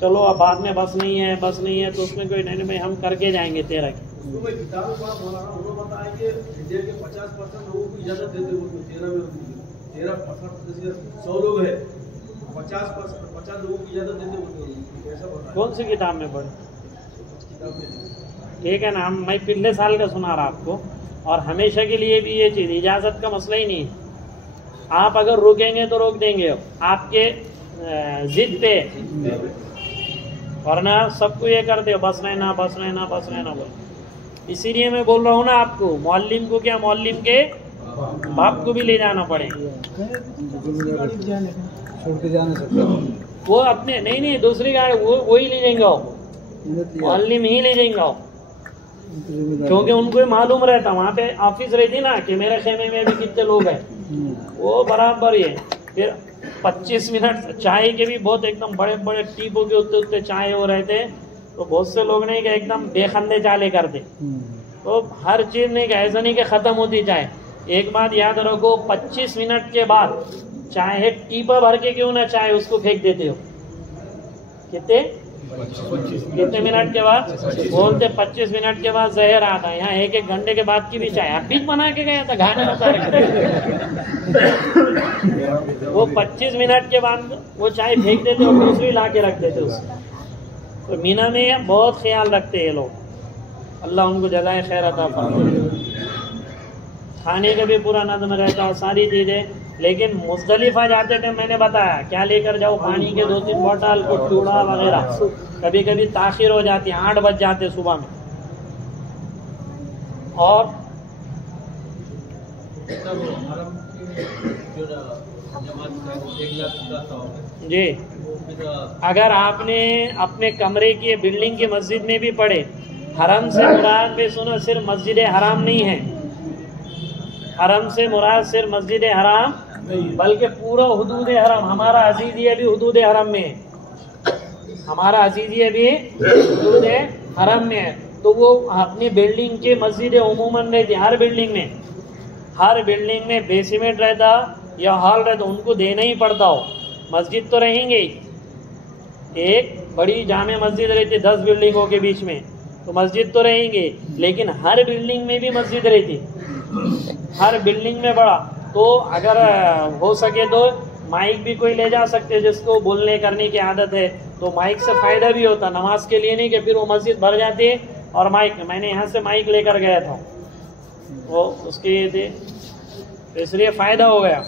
चलो अब बाद में बस नहीं है, बस नहीं है, तो उसमें कोई नहीं, भाई हम करके जाएंगे 13 की। कौन सी किताब में पढ़े, ठीक है ना, मैं पिछले साल का सुना रहा आपको, और हमेशा के लिए भी ये चीज़, इजाज़त का मसला ही नहीं है, आप अगर रुकेंगे तो रोक देंगे आपके जिद पे, वरना सबको ये करते हो बस रहना बस रहना बस रहना बोल। इसीलिए मैं बोल रहा हूँ ना आपको, मौल्लिम को क्या, मौल्लिम के बाप को भी ले जाना पड़ेगा, छोड़ के जा नहीं सकते वो अपने, नहीं दूसरी गाड़ी वही ले जाएंगे, मौल्लिम ही ले जाएंगे, क्योंकि उनको मालूम रहता, वहाँ पे ऑफिस रहती ना कि मेरे खेमे में भी कितने लोग हैं, वो बराबर ही है। फिर 25 मिनट चाय के भी बहुत एकदम बड़े बड़े टीपों के उत्ते चाय हो रहे थे, तो बहुत से लोग नहीं कि एकदम बेखंदे चाले करते, तो हर चीज़ नहीं कि ऐसा नहीं कि ख़त्म होती चाय। एक बात याद रखो, 25 मिनट के बाद चाहे टीपा भर के क्यों ना चाय उसको फेंक देते हो, कितने मिनट के बाद बोलते, 25 मिनट के बाद जहर आता है, यहाँ 1-1 घंटे के बाद की भी चाय आप भी बना के गया था, घाने बता वो 25 मिनट के बाद वो चाय फेंक देते और दूसरी ला के रख देते उसको। तो मीना में बहुत ख्याल रखते हैं लोग, अल्लाह उनको जज़ाए खैर अता फरमाए। खाने का भी पूरा नज़म रहता है, सारी चीज़ें। लेकिन मुज़दलिफा जाते टाइम मैंने बताया क्या लेकर जाओ, पानी के 2-3 बोतल, कुछ चूड़ा वगैरह। कभी कभी ताखिर हो जाती है, 8 बज जाते सुबह में। और जी, अगर आपने अपने कमरे की बिल्डिंग की मस्जिद में भी पढ़े, हरम से मुराद भी सुनो, सिर्फ मस्जिद हराम नहीं है, हरम से मुराद सिर्फ मस्जिद हराम बल्कि पूरा हुदूद हरम। हमारा अजीज़िया भी हुदूद हरम में है, हमारा अजीज़िया भी हुदूद हरम में है। तो वो अपनी बिल्डिंग के मस्जिद उमूमन रहती, हर बिल्डिंग में बेसमेंट रहता या हॉल रहता, उनको देना ही पड़ता हो। मस्जिद तो रहेंगे ही, एक बड़ी जामे मस्जिद रहती 10 बिल्डिंगों के बीच में, तो मस्जिद तो रहेंगे, लेकिन हर बिल्डिंग में भी मस्जिद रहती, हर बिल्डिंग में बड़ा। तो अगर हो सके तो माइक भी कोई ले जा सकते हैं जिसको बोलने करने की आदत है, तो माइक से फ़ायदा भी होता, नमाज के लिए नहीं कि फिर वो मस्जिद भर जाती है और माइक, मैंने यहाँ से माइक लेकर गया था वो उसके ये थे, तो इसलिए फ़ायदा हो गया।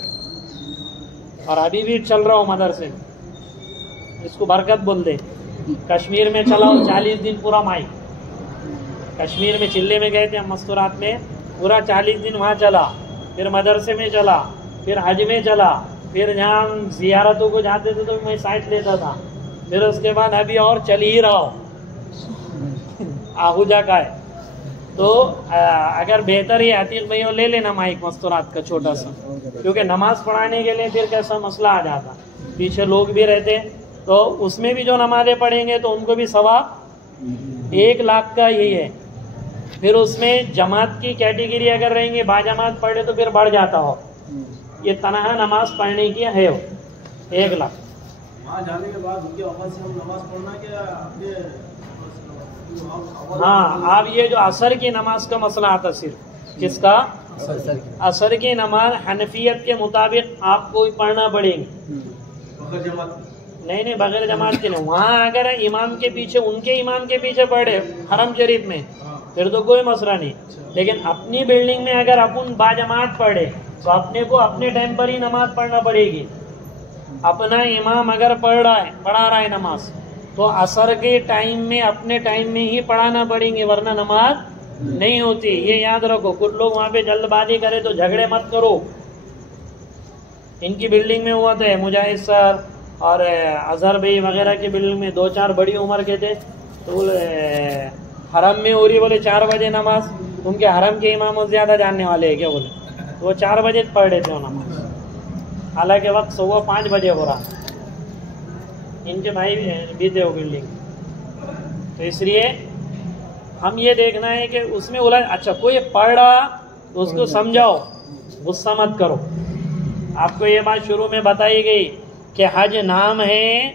और अभी भी चल रहा हो मदरसे, इसको बरकत बोल दे। कश्मीर में चलाओ 40 दिन पूरा माइक, कश्मीर में चिल्ले में गए थे हम मस्तूरात में, पूरा 40 दिन वहाँ चला, फिर मदरसे में चला, फिर हज में चला, फिर जहाँ हम जियारतों को जाते थे तो मैं साइड लेता था, फिर उसके बाद अभी और चल ही रहा हो आहूजा का है। तो अगर बेहतर ही आतिक भाई ले लेना माइक मस्तूरात का छोटा सा, क्योंकि नमाज पढ़ाने के लिए फिर कैसा मसला आ जाता, पीछे लोग भी रहते, तो उसमें भी जो नमाजें पढ़ेंगे तो उनको भी सवाब 1 लाख का यही है। फिर उसमें जमात की कैटेगरी अगर रहेंगे, बाजमात पढ़े तो फिर बढ़ जाता हो, ये तनहा नमाज पढ़ने की है वो 1 लाख। वहाँ जाने के बाद उनकी आवाज़ से हम नमाज पढ़ना क्या अपने? हाँ, अब ये जो असर की नमाज का मसला आता, सिर्फ किसका? असर की नमाज हनफियत के मुताबिक आपको पढ़ना पड़ेगी, नहीं बगैर जमात के नहीं। वहाँ अगर इमाम के पीछे, उनके इमाम के पीछे पढ़े हरम शरीफ में, फिर तो कोई मसला नहीं, लेकिन अपनी बिल्डिंग में अगर अपन बाजमात पढ़े तो अपने को अपने टाइम पर ही नमाज पढ़ना पड़ेगी। अपना इमाम अगर पढ़ा रहा है नमाज, तो असर के टाइम में अपने टाइम में ही पढ़ाना पड़ेंगे, वरना नमाज नहीं होती। ये याद रखो, कुछ लोग वहाँ पे जल्दबाजी करे तो झगड़े मत करो। इनकी बिल्डिंग में हुआ था, मुजाहिद सर और अजहर भाई वगैरह की बिल्डिंग में 2-4 बड़ी उम्र के थे, तो हरम में हो रही, बोले 4 बजे नमाज, उनके हरम के इमाम ज्यादा जानने वाले हैं क्या, बोले तो वो 4 बजे पढ़ रहे थे वो नमाज, हालांकि वक्त 5:15 बजे हो रहा। इनके भाई भी थे वो बिल्डिंग, तो इसलिए हम ये देखना है कि उसमें बोला अच्छा कोई पढ़ रहा तो उसको समझाओ, गुस्सा मत करो। आपको ये बात शुरू में बताई गई कि हज नाम है,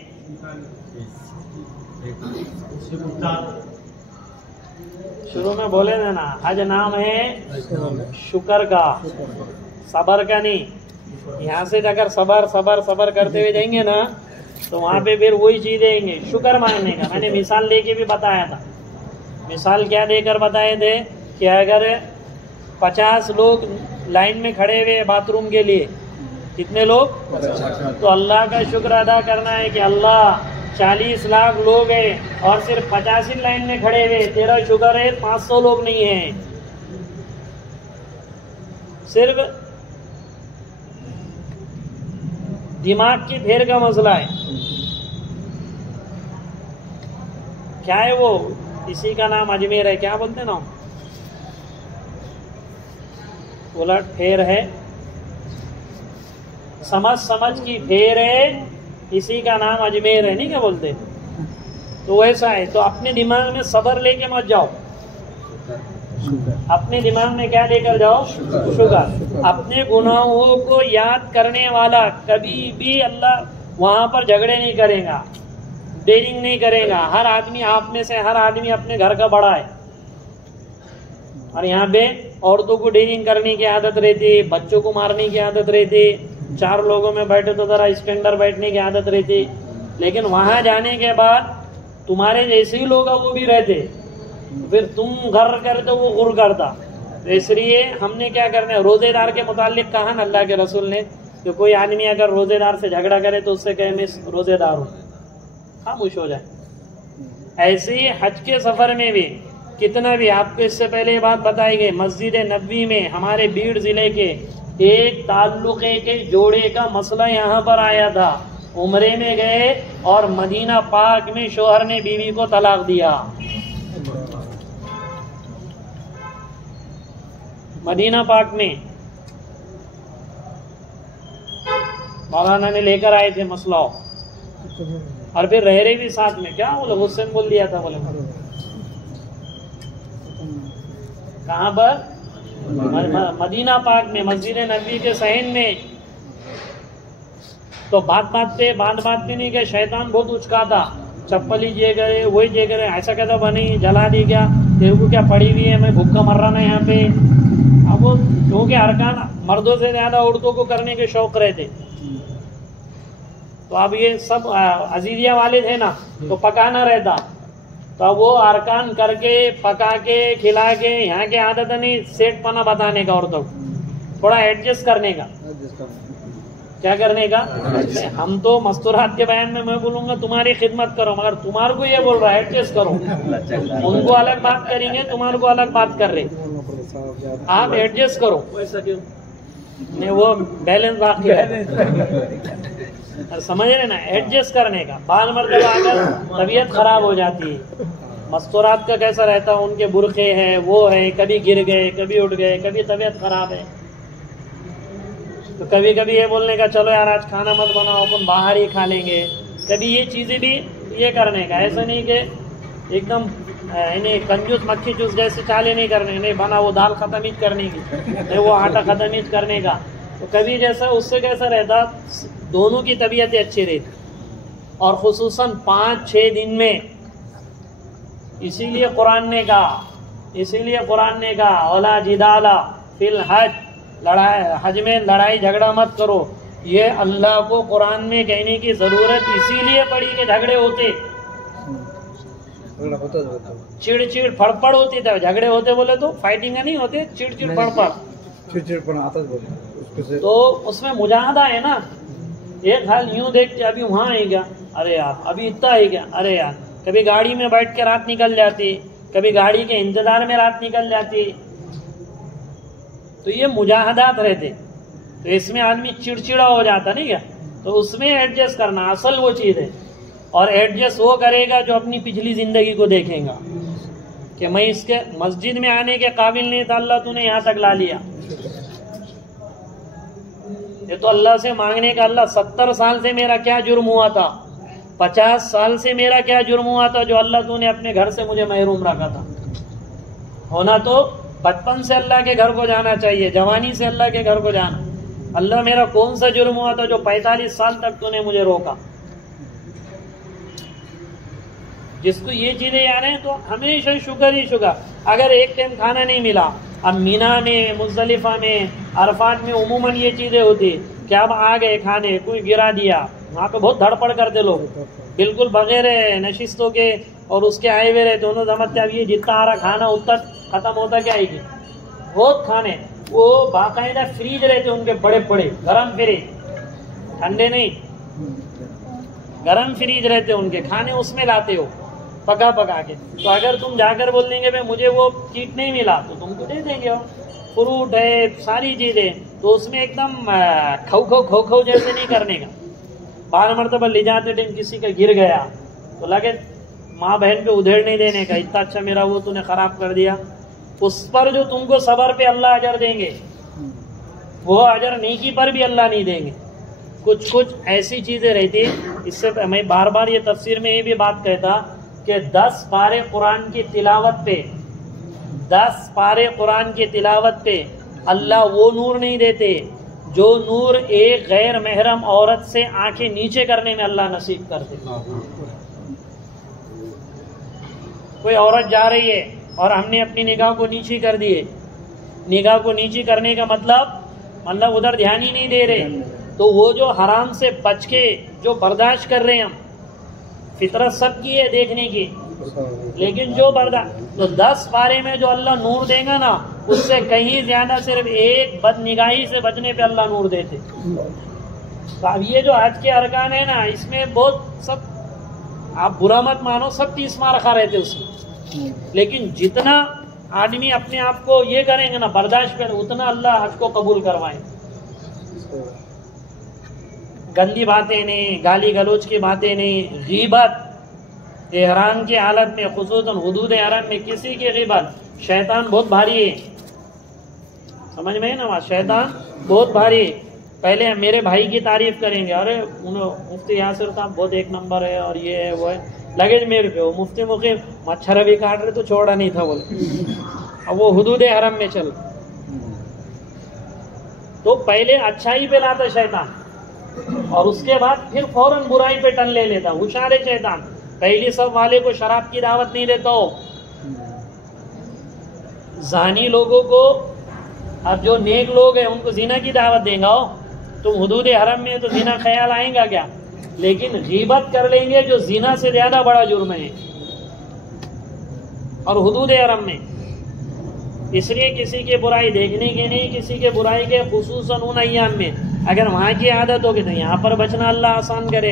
शुरू में बोले थे ना, हज नाम है शुक्र का, सबर का नहीं। यहाँ से अगर सबर सबर सबर करते हुए जाएंगे ना, तो वहाँ पे फिर वही चीज देंगे, शुक्र मानने का। मैंने मिसाल लेके भी बताया था, मिसाल क्या देकर बताए थे कि अगर 50 लोग लाइन में खड़े हुए बाथरूम के लिए, कितने लोग, तो अल्लाह का शुक्र अदा करना है कि अल्लाह 40 लाख लोग हैं और सिर्फ 50 ही लाइन में खड़े हुए, तेरा शुक्र है 500 लोग नहीं हैं। सिर्फ दिमाग की फेर का मसला है। क्या है वो, इसी का नाम अजमेर है, क्या बोलते ना, उलट फेर है, समझ की फेर है, इसी का नाम अजमेर है, नहीं क्या बोलते। तो वैसा है, तो अपने दिमाग में सबर लेके मत जाओ, अपने दिमाग में क्या लेकर जाओ, शुक्र। अपने गुनाहों को याद करने वाला कभी भी अल्लाह वहां पर झगड़े नहीं करेगा, डेरिंग नहीं करेगा। हर आदमी, आप में से हर आदमी अपने घर का बड़ा है, और यहाँ पे औरतों को डेरिंग करने की आदत रहती, बच्चों को मारने की आदत रहती, 4 लोगों में बैठे तो जरा स्टैंडर बैठने की आदत रहती। लेकिन वहां जाने के बाद तुम्हारे जैसे ही लोग वो भी रहते, फिर तुम घर करते वो गुर करता। तो इसलिए हमने क्या करना है, रोजेदार के मुतालिक कहा ना अल्लाह के रसूल ने कि कोई आदमी अगर रोजेदार से झगड़ा करे तो उससे कहे मैं रोजेदार हूँ, खामोश हो जाए। ऐसे ही हज के सफर में भी कितना भी, आपको इससे पहले ये बात बताई गई, मस्जिद नबवी में हमारे बीड़ जिले के एक ताल्लुके के जोड़े का मसला यहाँ पर आया था। उम्रे में गए और मदीना पाक में शोहर ने बीवी को तलाक दिया। मदीना पाक में मौलाना ने लेकर आए थे मसला, और फिर रह रहे भी साथ में, क्या बोले हुसैन बोल दिया था, बोले कहाँ पर, मदीना पाक में, मस्जिद नबी के सहन में। तो बात पे नहीं गए, शैतान बहुत उचका था, चप्पल ही जे गए, वही जे गए, ऐसा कहता बनी जला दी क्या, तेरे को क्या पड़ी हुई है, मैं भूखा मर रहा ना यहाँ पे। अब वो क्योंकि अरकान मर्दों से ज़्यादा औरतों को करने के शौक रहते। तो अब ये सब अजीजिया वाले थे ना, तो पकाना रहता, तो वो अरकान करके पका के खिला के, यहाँ के आदत नहीं सेठ पना बताने का औरतों को, थोड़ा एडजस्ट करने का। क्या करने का? हम तो मस्तूरात के बयान में मैं बोलूंगा तुम्हारी खिदमत करो, मगर तुम्हारे को ये बोल रहा है एडजस्ट करो। उनको अलग बात करेंगे, तुम्हारे को अलग बात कर रहे, आप एडजस्ट करो। वैसा क्यों? नहीं, वो बैलेंस बाकी है, समझ रहे ना, एडजस्ट करने का। बाल मर्तबा अगर तबीयत खराब हो जाती है, मस्तूरात का कैसा रहता है, उनके बुरखे हैं, वो है, कभी गिर गए, कभी उठ गए, कभी तबीयत खराब है, तो कभी कभी ये बोलने का चलो यार आज खाना मत बनाओ, अपन बाहर ही खा लेंगे। कभी ये चीज़ें भी ये करने का, ऐसा नहीं कि एकदम इन्हें कंजूस मक्खी चूस जैसे चाले नहीं करने, नहीं बना वो दाल ख़त्म ही करने की, नहीं वो आटा ख़त्म ही करने का। तो कभी जैसा उससे कैसा रहता, दोनों की तबीयतें अच्छी रहती, और खुसूसन 5-6 दिन में। इसीलिए कुरान ने कहा वला जिदाला फिल हज, हज में लड़ाई झगड़ा मत करो। ये अल्लाह को कुरान में कहने की जरूरत इसीलिए पड़ी कि झगड़े होते, चिड़चिड़ फड़फड़ होती था, झगड़े होते बोले तो फाइटिंग नहीं होते, चिड़चिड़ फड़फड़, तो उसमें मुजाहदा है ना। एक हाल यूं देखते अभी वहां है क्या, अरे यार अभी इतना है क्या, अरे यार कभी गाड़ी में बैठ के रात निकल जाती, कभी गाड़ी के इंतजार में रात निकल जाती, तो ये मुजाहदात रहते। तो इसमें आदमी चिड़चिड़ा हो जाता नहीं क्या, तो उसमें एडजस्ट करना असल वो चीज़ है। और एडजस्ट वो करेगा जो अपनी पिछली जिंदगी को देखेगा कि मैं इसके मस्जिद में आने के काबिल नहीं था, अल्लाह तूने यहाँ तक ला लिया। ये तो अल्लाह से मांगने का, अल्लाह 70 साल से मेरा क्या जुर्म हुआ था, 50 साल से मेरा क्या जुर्म हुआ था जो अल्लाह तूने अपने घर से मुझे महरूम रखा था। होना तो बचपन से अल्लाह के घर को जाना चाहिए, जवानी से अल्लाह के घर को जाना। अल्लाह मेरा कौन सा जुर्म हुआ था जो 45 साल तक तूने मुझे रोका। जिसको ये चीजें याद है तो हमेशा शुक्र ही शुक्र। अगर एक टाइम खाना नहीं मिला, अब मीना में, मुज़दलिफा में, अरफात में उमूमन ये चीजें होती कि अब आ गए खाने, कोई गिरा दिया, वहाँ पे बहुत धड़पड़ करते लोग, बिल्कुल बगैर नशिस्तों के और उसके आए हुए रहे, दोनों समझते अब ये जितना आ रहा खाना उतना खत्म होता क्या आएगी। बहुत खाने वो बाकायदा फ्रीज रहते उनके, बड़े बड़े गरम फ्रीज, ठंडे नहीं, गरम फ्रीज रहते उनके, खाने उसमें लाते हो पका पका के। तो अगर तुम जाकर बोल देंगे भाई मुझे वो किट नहीं मिला, तो तुमको दे देंगे, फ्रूट है, सारी चीजें, तो उसमें एकदम खो खो जैसे नहीं करने का। बार मरतबा ले जाते टाइम किसी का गिर गया तो लगे माँ बहन पे उधेड़ नहीं देने का, इतना अच्छा मेरा वो तूने खराब कर दिया, उस पर जो तुमको सबर पे अल्लाह अजर देंगे, वो अजर नेकी पर भी अल्लाह नहीं देंगे। कुछ कुछ ऐसी चीजें रहती। इससे मैं बार बार ये तफसीर में ये भी बात कहता कि 10 पारे कुरान की तिलावत पे, 10 पारे कुरान की तिलावत पे अल्लाह वो नूर नहीं देते जो नूर एक गैर महरम औरत से आंखें नीचे करने में अल्लाह नसीब करते। कोई औरत जा रही है और हमने अपनी निगाह को नीची कर दी है, निगाह को नीची करने का मतलब उधर ध्यान ही नहीं दे रहे, तो वो जो हराम से बच के जो बर्दाश्त कर रहे हैं हम, फितरत सबकी है देखने की, लेकिन जो बर्दाश्त, तो 10 पारे में जो अल्लाह नूर देगा ना, उससे कहीं ज्यादा सिर्फ एक बदनिगाही से बचने पे अल्लाह नूर देते। तो अब ये जो आज के अरकान है ना, इसमें बहुत सब, आप बुरा मत मानो, सब 30 रखा रहते उसमें, लेकिन जितना आदमी अपने आप को ये करेंगे ना बर्दाश्त कर, उतना अल्लाह हज को कबूल करवाए। गंदी बातें नहीं, गाली गलोच की बातें नहीं, गीबत एहराम की हालत में, खुसूसन हुदूद एहराम में किसी की गीबत, शैतान बहुत भारी है, समझ में है ना, वहाँ शैतान बहुत भारी है। पहले मेरे भाई की तारीफ करेंगे, अरे मुफ्ती यासिर साहब बहुत एक नंबर है और ये है वो है, लगे मेरे पे वो मुफ्ती मुकीम मच्छर भी काट रहे तो छोड़ा नहीं था बोले, अब वो हुदूद हरम में चल। तो पहले अच्छाई पे लाता शैतान और उसके बाद फिर फौरन बुराई पे टन ले लेता, होशियार है शैतान। पहली सब वाले को शराब की दावत नहीं देता हो, जानी लोगों को अब जो नेक लोग हैं उनको जीना की दावत देंगे। हो तुम हुदूद हरम में तो जीना ख्याल आएगा क्या? लेकिन गीबत कर लेंगे जो जीना से ज्यादा बड़ा जुर्म है और हुदूद हरम में। इसलिए किसी के बुराई देखने की नहीं, किसी के बुराई के खुसूसन उन अय्याम में अगर वहाँ की आदत होगी तो यहाँ पर बचना अल्लाह आसान करे।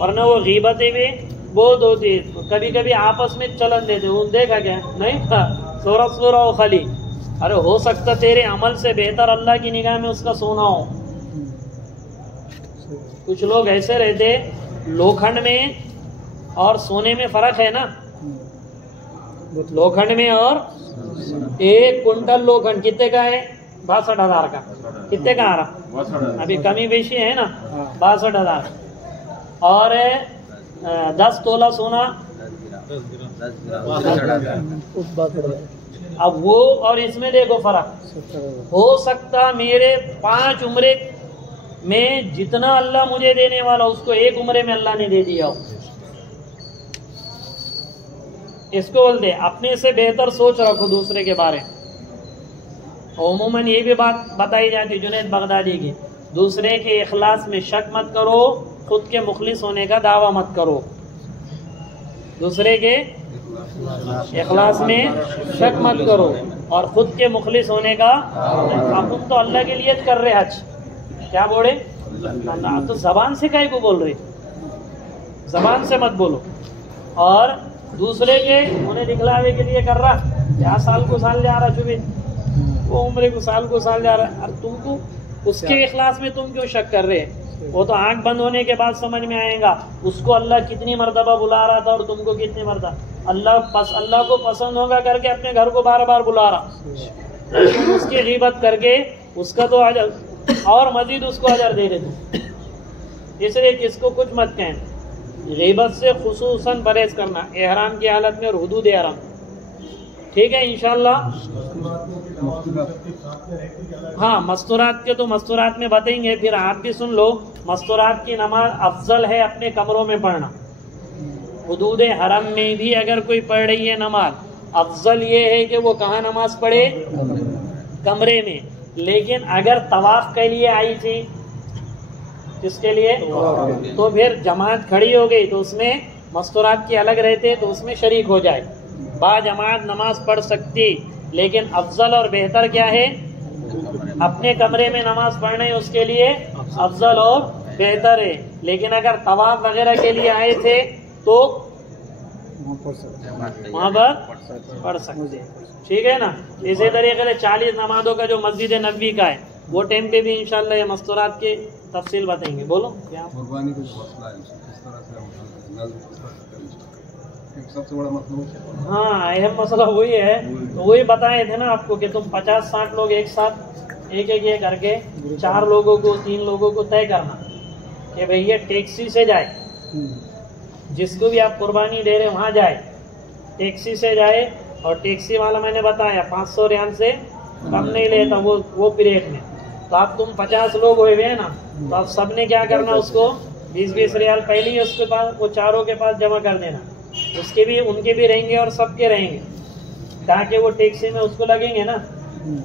वरना वो गीबतें भी बहुत होती है, कभी कभी आपस में चलन देते। उन देखा क्या नहीं था सोरा सोरा खाली, अरे हो सकता तेरे अमल से बेहतर अल्लाह की निगाह में उसका सोना हो। कुछ लोग ऐसे रहते, लोखंड में और सोने में फर्क है ना। लोखंड में और 1 कुंटल लोखंड कितने का है? 62,000 का। कितने का आ रहा? अभी कमी बेशी है ना, 62,000। और 10 तोला सोना, अब वो और इसमें देखो फर्क। हो सकता मेरे 5 उम्रे में जितना अल्लाह मुझे देने वाला उसको 1 उम्रे में अल्लाह ने दे दिया हो। इसको बोलते अपने से बेहतर सोच रखो दूसरे के बारे में। उमूमन ये भी बात बताई जाती जुनैद बगदादी की, दूसरे के इखलास में शक मत करो, खुद के मुखलिस होने का दावा मत करो। दूसरे के इखलास में शक मत करो और खुद के मुखलिस होने का। अपन तो अल्लाह के लिए कर रहे हज, क्या बोले? तो जबान से काहे को बोल रहे? जबान से मत बोलो। और दूसरे के उन्हें दिखलावे के लिए कर रहा, क्या साल को साल जा रहा चुबे, वो उम्र को साल जा रहा है, और तुमको उसके इखलास में तुम क्यों शक कर रहे हैं? वो तो आंख बंद होने के बाद समझ में आएगा उसको अल्लाह कितनी मर्तबा बुला रहा था और तुमको कितनी मर्तबा। अल्लाह को पसंद होगा करके अपने घर को बार बार बुला रहा, उसकी गीबत करके उसका तो अजर और मजीद उसको अजर दे रहे थे। इसलिए किसको कुछ मत कहें। गीबत से खुसूसन परहेज करना एहराम की हालत में और हुदूद एहराम। ठीक है इंशाल्लाह। हाँ मस्तूरात के तो मस्तूरात में बताएंगे, फिर आप भी सुन लो। मस्तूरात की नमाज अफजल है अपने कमरों में पढ़ना। हुदूद हरम में भी अगर कोई पढ़ रही है नमाज, अफजल ये है कि वो कहाँ नमाज पढ़े? कमरे में। लेकिन अगर तवाफ के लिए आई थी, किसके लिए? तो फिर जमात खड़ी हो गई तो उसमें मस्तूरात की अलग रहते तो उसमें शरीक हो जाए, बा जमात नमाज पढ़ सकती। लेकिन अफजल और बेहतर क्या है? अपने कमरे में नमाज पढ़ने उसके लिए अफजल और बेहतर है। लेकिन अगर तवाफ वगैरह के लिए आए थे तो वहाँ पर पढ़ सकते। ठीक है ना। इसी तरीके से 40 नमाजों का जो मस्जिद नबवी का है वो टाइम पे भी इंशाल्लाह ये मस्तूरात के तफसील बताएंगे। बोलो क्या कुर्बानी का मसला है, किस तरह से सबसे बड़ा मतलब? हाँ अहम मसला वही है, तो वही बताए थे ना आपको कि तुम 50-60 लोग एक साथ एक एक करके 4 लोगों को 3 लोगों को तय करना कि भैया टैक्सी से जाए, जिसको भी आप कुर्बानी दे रहे वहाँ जाए, टैक्सी से जाए। और टैक्सी वाला मैंने बताया 500 रियाल से कम नहीं लेता वो पीरियड में। तो आप तुम 50 लोग हुए हैं ना, तो आप सबने क्या करना, उसको 20-20 रियाल पहले ही उसके पास वो चारों के पास जमा कर देना। उसके भी उनके भी रहेंगे और सबके रहेंगे, ताकि वो टैक्सी में उसको लगेंगे ना,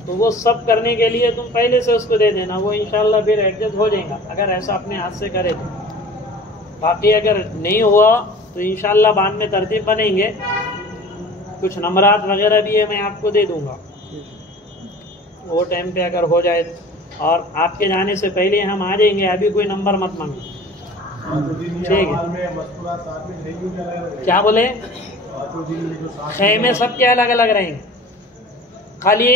तो वो सब करने के लिए तुम पहले से उसको दे देना, वो इंशाल्लाह फिर एडजस्ट हो जाएगा अगर ऐसा अपने हाथ से करे तो। बाकी अगर नहीं हुआ तो इंशाल्लाह बाद में तरतीब बनेंगे, कुछ नंबरात वगैरह भी है मैं आपको दे दूंगा वो टाइम पे अगर हो जाए। और आपके जाने से पहले हम आ जाएंगे, अभी कोई नंबर मत मांगो। ठीक है। क्या बोले? खेमे सबके अलग अलग रहेंगे, खाली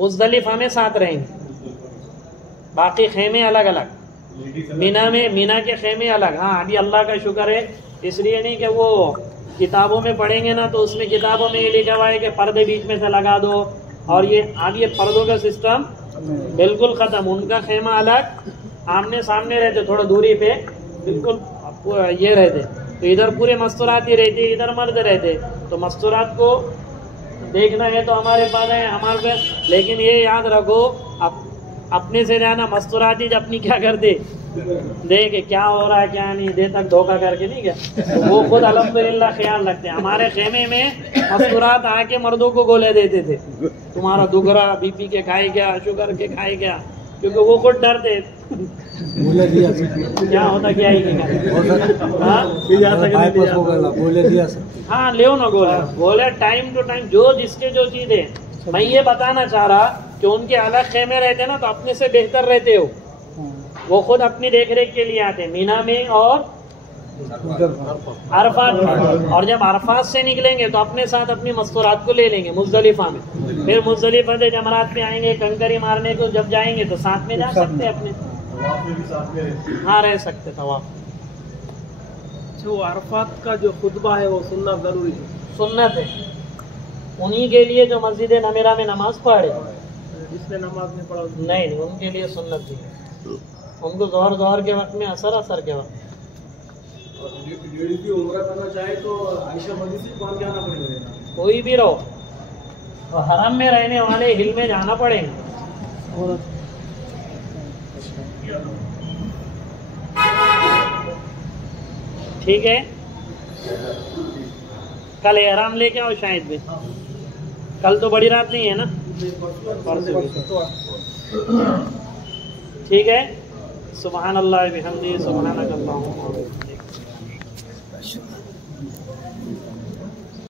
मुज़दलिफा में साथ रहेंगे, बाकी खेमे अलग अलग। मीना के खेमे अलग। हाँ अभी अल्लाह का शुक्र है, इसलिए नहीं कि वो किताबों में पढ़ेंगे ना तो उसमें किताबों में ये लिखा हुआ है कि पर्दे बीच में से लगा दो, और ये अब ये पर्दों का सिस्टम बिल्कुल ख़त्म। उनका खेमा अलग, आमने सामने रहते, थोड़ा दूरी पे बिल्कुल ये रहते। तो इधर पूरे मस्तूरात ही रहते, इधर मर्द रहते। तो मस्तूरात को देखना है तो हमारे पास है, हमारे पास। लेकिन ये याद रखो अपने से रहना, मस्तूरात ही अपनी क्या करते देखे क्या हो रहा है क्या नहीं, देर तक धोखा करके नहीं गया। वो खुद अल्हम्दुलिल्लाह ख्याल रखते हैं। हमारे खेमे में मस्तूरात आके मर्दों को गोले देते थे, तुम्हारा दुगरा बीपी के खाए क्या, शुगर के खाए क्या, क्योंकि वो खुद डरते बोले दिया क्या होता क्या ही नहीं। बोले दिया सकते। हाँ ले ना गोले टाइम टू टाइम, जो जिसके जो चीज है। मैं ये बताना चाह रहा कि उनके अलग खेमे रहते ना तो अपने से बेहतर रहते हो। वो खुद अपनी देख रेख के लिए आते मीना में और अरफात में, और जब अरफात से निकलेंगे तो अपने साथ अपनी मस्तूरात को ले लेंगे मुजदलिफा में। फिर मुजदलिफा से जमरात में आएंगे, कंकरी मारने को जब जाएंगे तो साथ में जा सकते हैं अपने। हाँ रह सकते तवाफ। जो अरफात का जो खुतबा है वो सुनना जरूरी है, सुन्नत है। उन्हीं के लिए जो मस्जिद नमीरा में नमाज पढ़े, जिसने नमाज नहीं पढ़ा नहीं उनके लिए सुन्नत भी है। उनको जोहर के वक्त में असर के वक्त उम्रा करना चाहे तो आयशा मस्जिद से कौन जाना पड़ेगा? कोई भी रहो तो हरम में रहने वाले हिल में जाना पड़ेगा। ठीक है, कल एहराम लेके आओ शायद भी। कल तो बड़ी रात नहीं है ना, ठीक है। सुभान अल्लाह बिहम्दिही सुभानक अल्लाहुम्मा व बिहम्दिक।